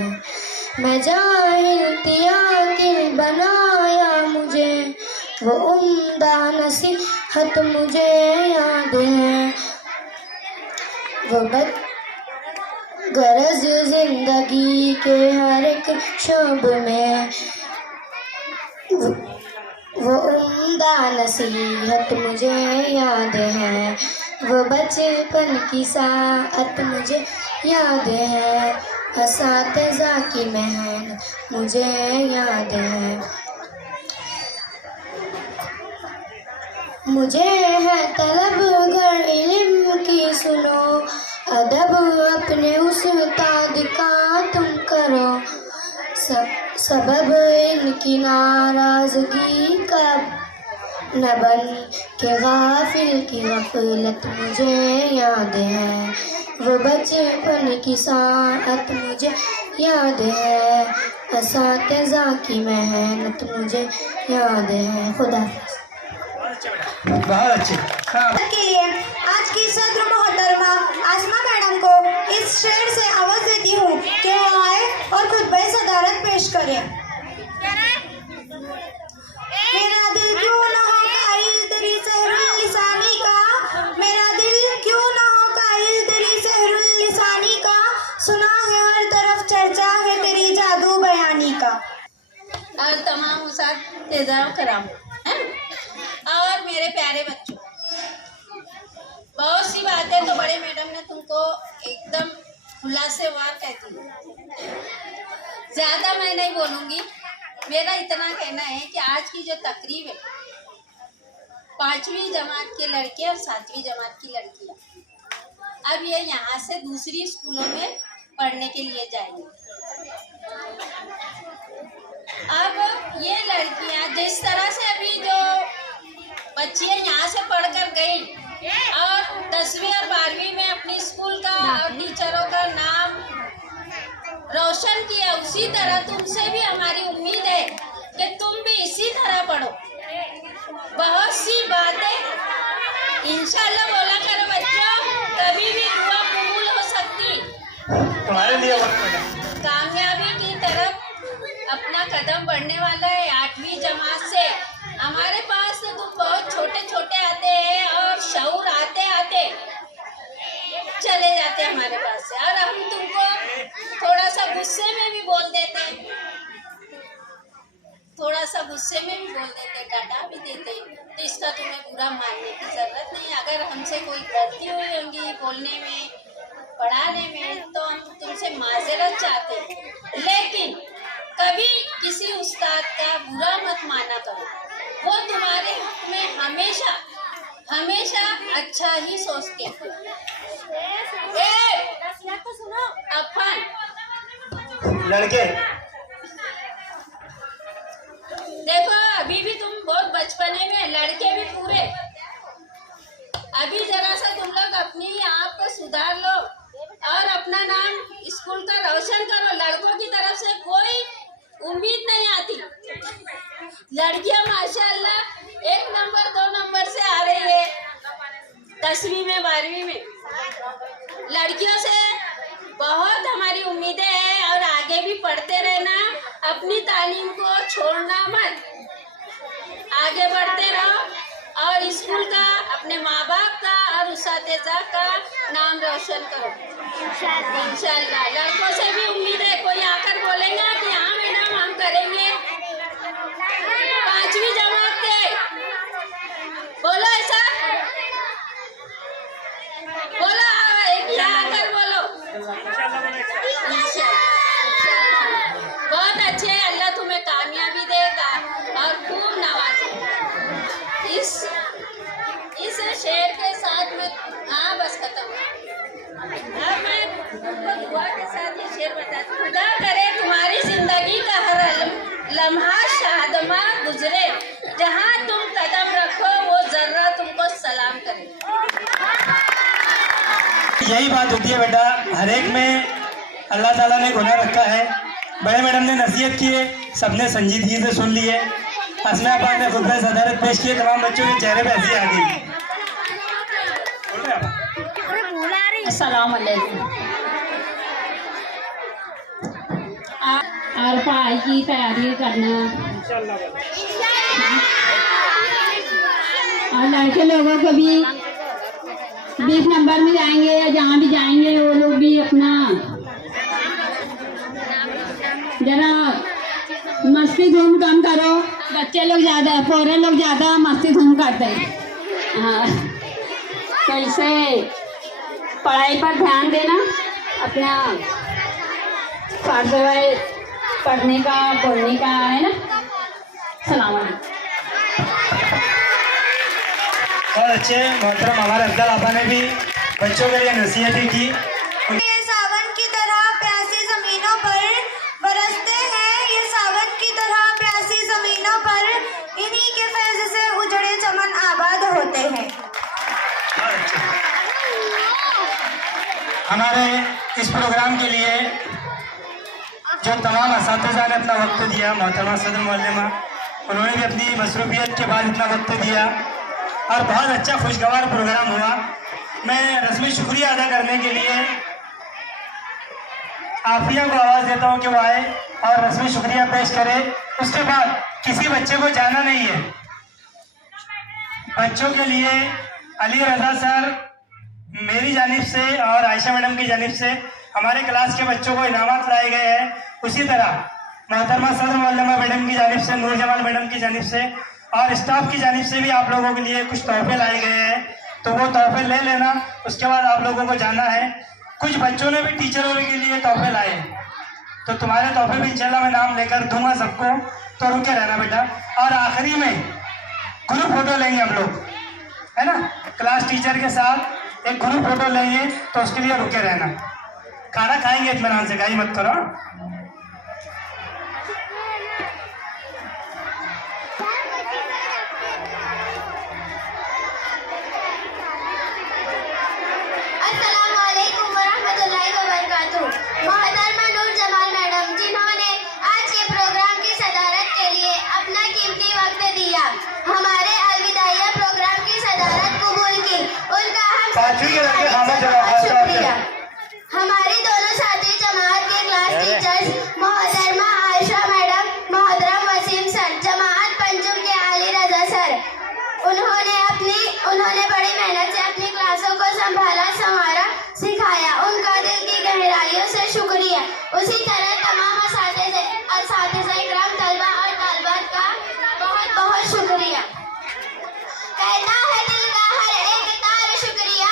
मैं जाहिल थी आकिल बनाया मुझे, वो उम्दा नसीहत मुझे याद है, वो गरज जिंदगी के हर एक शोब में, वो उम्दा नसीहत मुझे याद है, वो बचपन की साथ मुझे याद है, असातिज़ा की मेहनत मुझे याद है, मुझे है तलब गर इल्म की सुनो, अदब अपने उस्ताद का तुम करो, सबब इनकी नाराजगी का न बन के गाफिल की गफलत मुझे याद है, वो बचपन की साथ मुझे याद है, असातिज़ा की मेहनत मुझे याद है। खुदा बहुत अच्छी। हाँ। के लिए आज की सदर मोहतरमा आसमा मैडम को इस शेर से आवाज देती हूँ कि वो आए और खुतबा सदारत पेश करें। मेरा दिल क्यों ना हो कायल तेरी सहरुल लिसानी का, मेरा दिल क्यों ना हो कायल तेरी सहरुल लिसानी का, सुना है हर तरफ चर्चा है तेरी जादू बयानी का। और तमाम उस्ताद तेजाब कराम हैं और मेरे प्यारे बच्चों, बहुत सी बातें तो बड़े मैडम ने तुमको एकदम खुलासेवार कहती है, ज़्यादा मैं नहीं बोलूँगी। मेरा इतना कहना है कि आज की जो तकरीब है, 5वीं जमात के लड़के और 7वीं जमात की लड़कियाँ, अब ये यहाँ से दूसरी स्कूलों में पढ़ने के लिए जाएंगी। अब ये लड़कियाँ जिस तरह से अभी जो बच्चियाँ यहाँ से पढ़कर गई, और 10वीं और 12वीं में अपनी स्कूल का और टीचरों का नाम रोशन किया, उसी तरह तुमसे भी हमारी उम्मीद है कि तुम भी इसी तरह पढ़ो। बहुत सी बातें इंशाल्लाह बोला करो बच्चों, कभी भी दुआ कबूल हो सकती। तुम्हारे लिए कामयाबी की तरफ अपना कदम बढ़ने वाला है 8वीं जमात से। हमारे पास तो तुम बहुत छोटे छोटे आते हैं और शऊर आते आते चले जाते हैं हमारे पास से, और हम तुमको थोड़ा सा गुस्से में भी बोल देते हैं, थोड़ा सा गुस्से में भी बोल देते, डांटा भी देते, तो इसका तुम्हें बुरा मानने की जरूरत नहीं। अगर हमसे कोई गलती हुई होगी बोलने में, पढ़ाने में, तो हम तुमसे माजरत चाहते हैं, लेकिन कभी किसी उस्ताद का बुरा मत माना करो। वो तुम्हारे हक में हमेशा हमेशा अच्छा ही सोचते हैं। अपन लड़के देखो, अभी भी तुम बहुत बचपने में, लड़के भी पूरे। अभी जरा सा तुम लोग अपनी आप को सुधार लो और अपना नाम स्कूल का रोशन करो। लड़कों की तरफ से कोई उम्मीद नहीं आती। लड़कियां माशाल्लाह 1 नंबर 2 नंबर से आ रही है 10वीं में 12वीं में। लड़कियों से बहुत हमारी उम्मीदें हैं और आगे भी पढ़ते रहना, अपनी तालीम को छोड़ना मत, आगे बढ़ते रहो और स्कूल का, अपने माँ बाप का और उस्ताद-ए-ज़ा का नाम रोशन करो इंशाल्लाह। लड़कों से भी उम्मीद है, कोई आकर बोलेगा कि हाँ मैडम हम करेंगे। 5वीं जमात के बोलो, ऐसा बोलो, क्या आकर बोलो। बहुत अच्छे, अल्लाह तुम्हें कामयाबी देगा और खूब नवाजेगा। इस शेर के साथ में, हाँ बस खत्म। अब मैं तुमको दुआ के साथ ये शेर बताती हूँ। खुदा करे तुम्हारी जिंदगी का हर लम्हा शादमा गुजरे, जहाँ तुम कदम रखो वो जर्रा तुमको सलाम करे। यही बात होती है बेटा, हर एक में अल्लाह ताला ने गुनाह रखा है। बड़े मैडम ने नसीहत की है, सबने संजीदगी से सुन ली है। अस्मा पाक ने खुतबा सदारत पेश किए, तमाम बच्चों के चेहरे पे हंसी आ गई। अस्सलाम वालेकुम। और पढ़ाई की तैयारी करना, और लड़के लोगों को भी 20 नंबर में जाएंगे या जहाँ भी जाएंगे वो लोग भी अपना जरा मस्ती धूम कम करो। बच्चे लोग ज़्यादा, फोरन लोग ज़्यादा मस्ती धूम करते हैं। हाँ, तो इसे पढ़ाई पर ध्यान देना, अपना फर्ज है पढ़ने का, बोलने का, है ना। सलाम अलैकुम। और अच्छे मोहतरम हमारे अब्दुल आपा ने भी बच्चों के लिए नसीहतें की। ये सावन की तरह प्यासी जमीनों पर बरसते हैं, ये सावन की तरह प्यासी जमीनों पर इन्हीं के फैज़ से उजड़े चमन आबाद होते हैं। हमारे इस प्रोग्राम के लिए जो तमाम असातिज़ा ने अपना वक्त दिया, मोहतरमा सदर मुअल्लिमा, उन्होंने भी अपनी मसरूफियत के बाद इतना वक्त दिया और बहुत अच्छा खुशगवार प्रोग्राम हुआ। मैं रस्मी शुक्रिया अदा करने के लिए आफिया को आवाज़ देता हूँ कि वो आए और रस्मी शुक्रिया पेश करे। उसके बाद किसी बच्चे को जाना नहीं है। बच्चों के लिए अली रजा सर, मेरी जानिब से और आयशा मैडम की जानिब से हमारे क्लास के बच्चों को इनामात लाए गए हैं। उसी तरह मोहतरमा सदर मुअल्लिमा मैडम की जानिब से, नूर जमाल मैडम की जानिब से और स्टाफ की जानिब से भी आप लोगों के लिए कुछ तोहफे लाए गए हैं, तो वो तोहफे ले लेना। उसके बाद आप लोगों को जाना है। कुछ बच्चों ने भी टीचरों के लिए तोहफे लाए, तो तुम्हारे तोहफे भी इंशाल्लाह मैं नाम लेकर दूंगा सबको, तो रुके रहना बेटा। और आखिरी में ग्रुप फोटो लेंगे हम लोग, है ना, क्लास टीचर के साथ एक ग्रुप फोटो लेंगे, तो उसके लिए रुके रहना। खाना खाएंगे इत्मीनान से, गाई मत करो। उन्होंने बड़ी मेहनत से अपनी क्लासों को संभाला, संवारा, सिखाया। उनका दिल की गहराइयों से शुक्रिया। उसी तरह तमाम असातिज़ा इकराम, तलबा और तालिबात का बहुत बहुत शुक्रिया। कहता है दिल का हर एक तार शुक्रिया,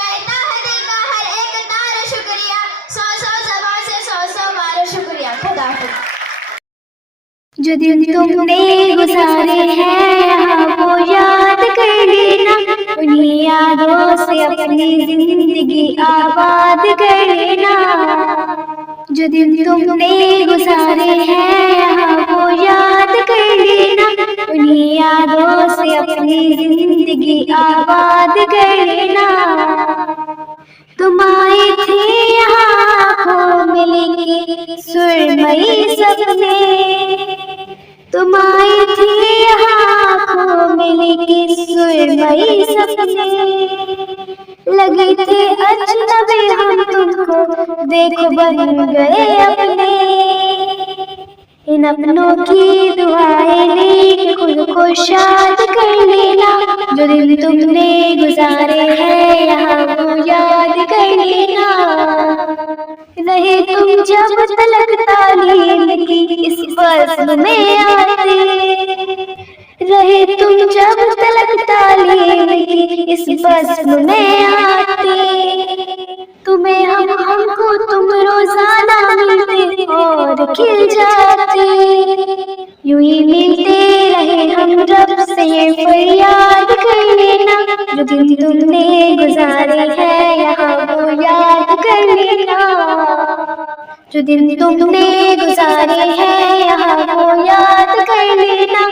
कहता है दिल का हर एक तार शुक्रिया, 100 ज़बान से 100 बार शुक्रिया। खुदा हाफ़िज़। जो दिन तुमने गुजारे हैं वो याद कर लेना, उन्हीं यादों से अपनी जिंदगी आबाद कर लेना। जो दिन तुमने गुजारे हैं वो याद कर लेना, उन्हीं यादों से अपनी जिंदगी आबाद कर लेना। तुम आए थे यहाँ आँखों में लेके सुरमई सपने, तुम आए थे यहाँ आँखों में लेके सुरमई सपने। लगे थे अजनबी हम तुमको, देखो बन गए अपने। इन अपनों की दुआएं लेके खुद को शाद कर लेना। जो दिन तुमने गुजारे हैं यहाँ वो याद कर लेना। रहे तुम जब तलक तालीम की इस फस्ल में आते, रहे तुम जब तलक तालीम की इस फस्ल में आते। तुम्हें हमको तुम रोजाना मिलते और खिल जाते। यूं ही मिलते रहे हम रब से फरियाद कर लेना। जो दिन तुमने गुजारे हैं यहाँ वो याद कर लेना। जो दिन तुमने गुजारे हैं यहाँ वो याद कर लेना।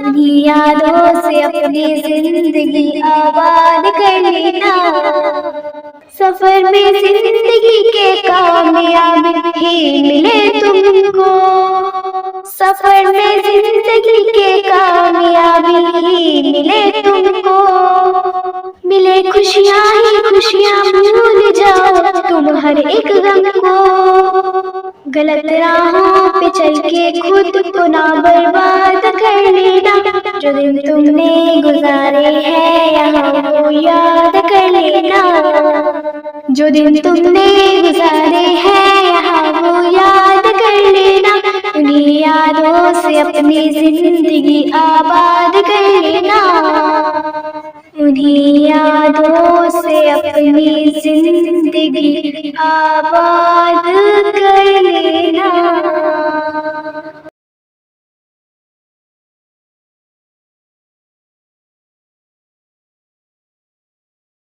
उन्हीं यादों से अपनी जिंदगी आबाद कर लेना। सफर में जिंदगी के कामयाबी ही मिले तुमको, सफर में जिंदगी के कामयाबी ही मिले तुमको। मिले खुशियाँ ही खुशियाँ, भूल जाओ तुम हर एक गम को। गलत राहों पे चल के खुद को ना बर्बाद कर लेना। जो दिन तुमने गुजारे हैं यहाँ वो याद कर लेना। जो दिन तुमने गुजारे हैं यहाँ वो याद कर लेना। उन्हीं यादों से अपनी जिंदगी आबाद कर लेना। उन्हीं यादों से अपनी जिंदगी आबाद कर लेना।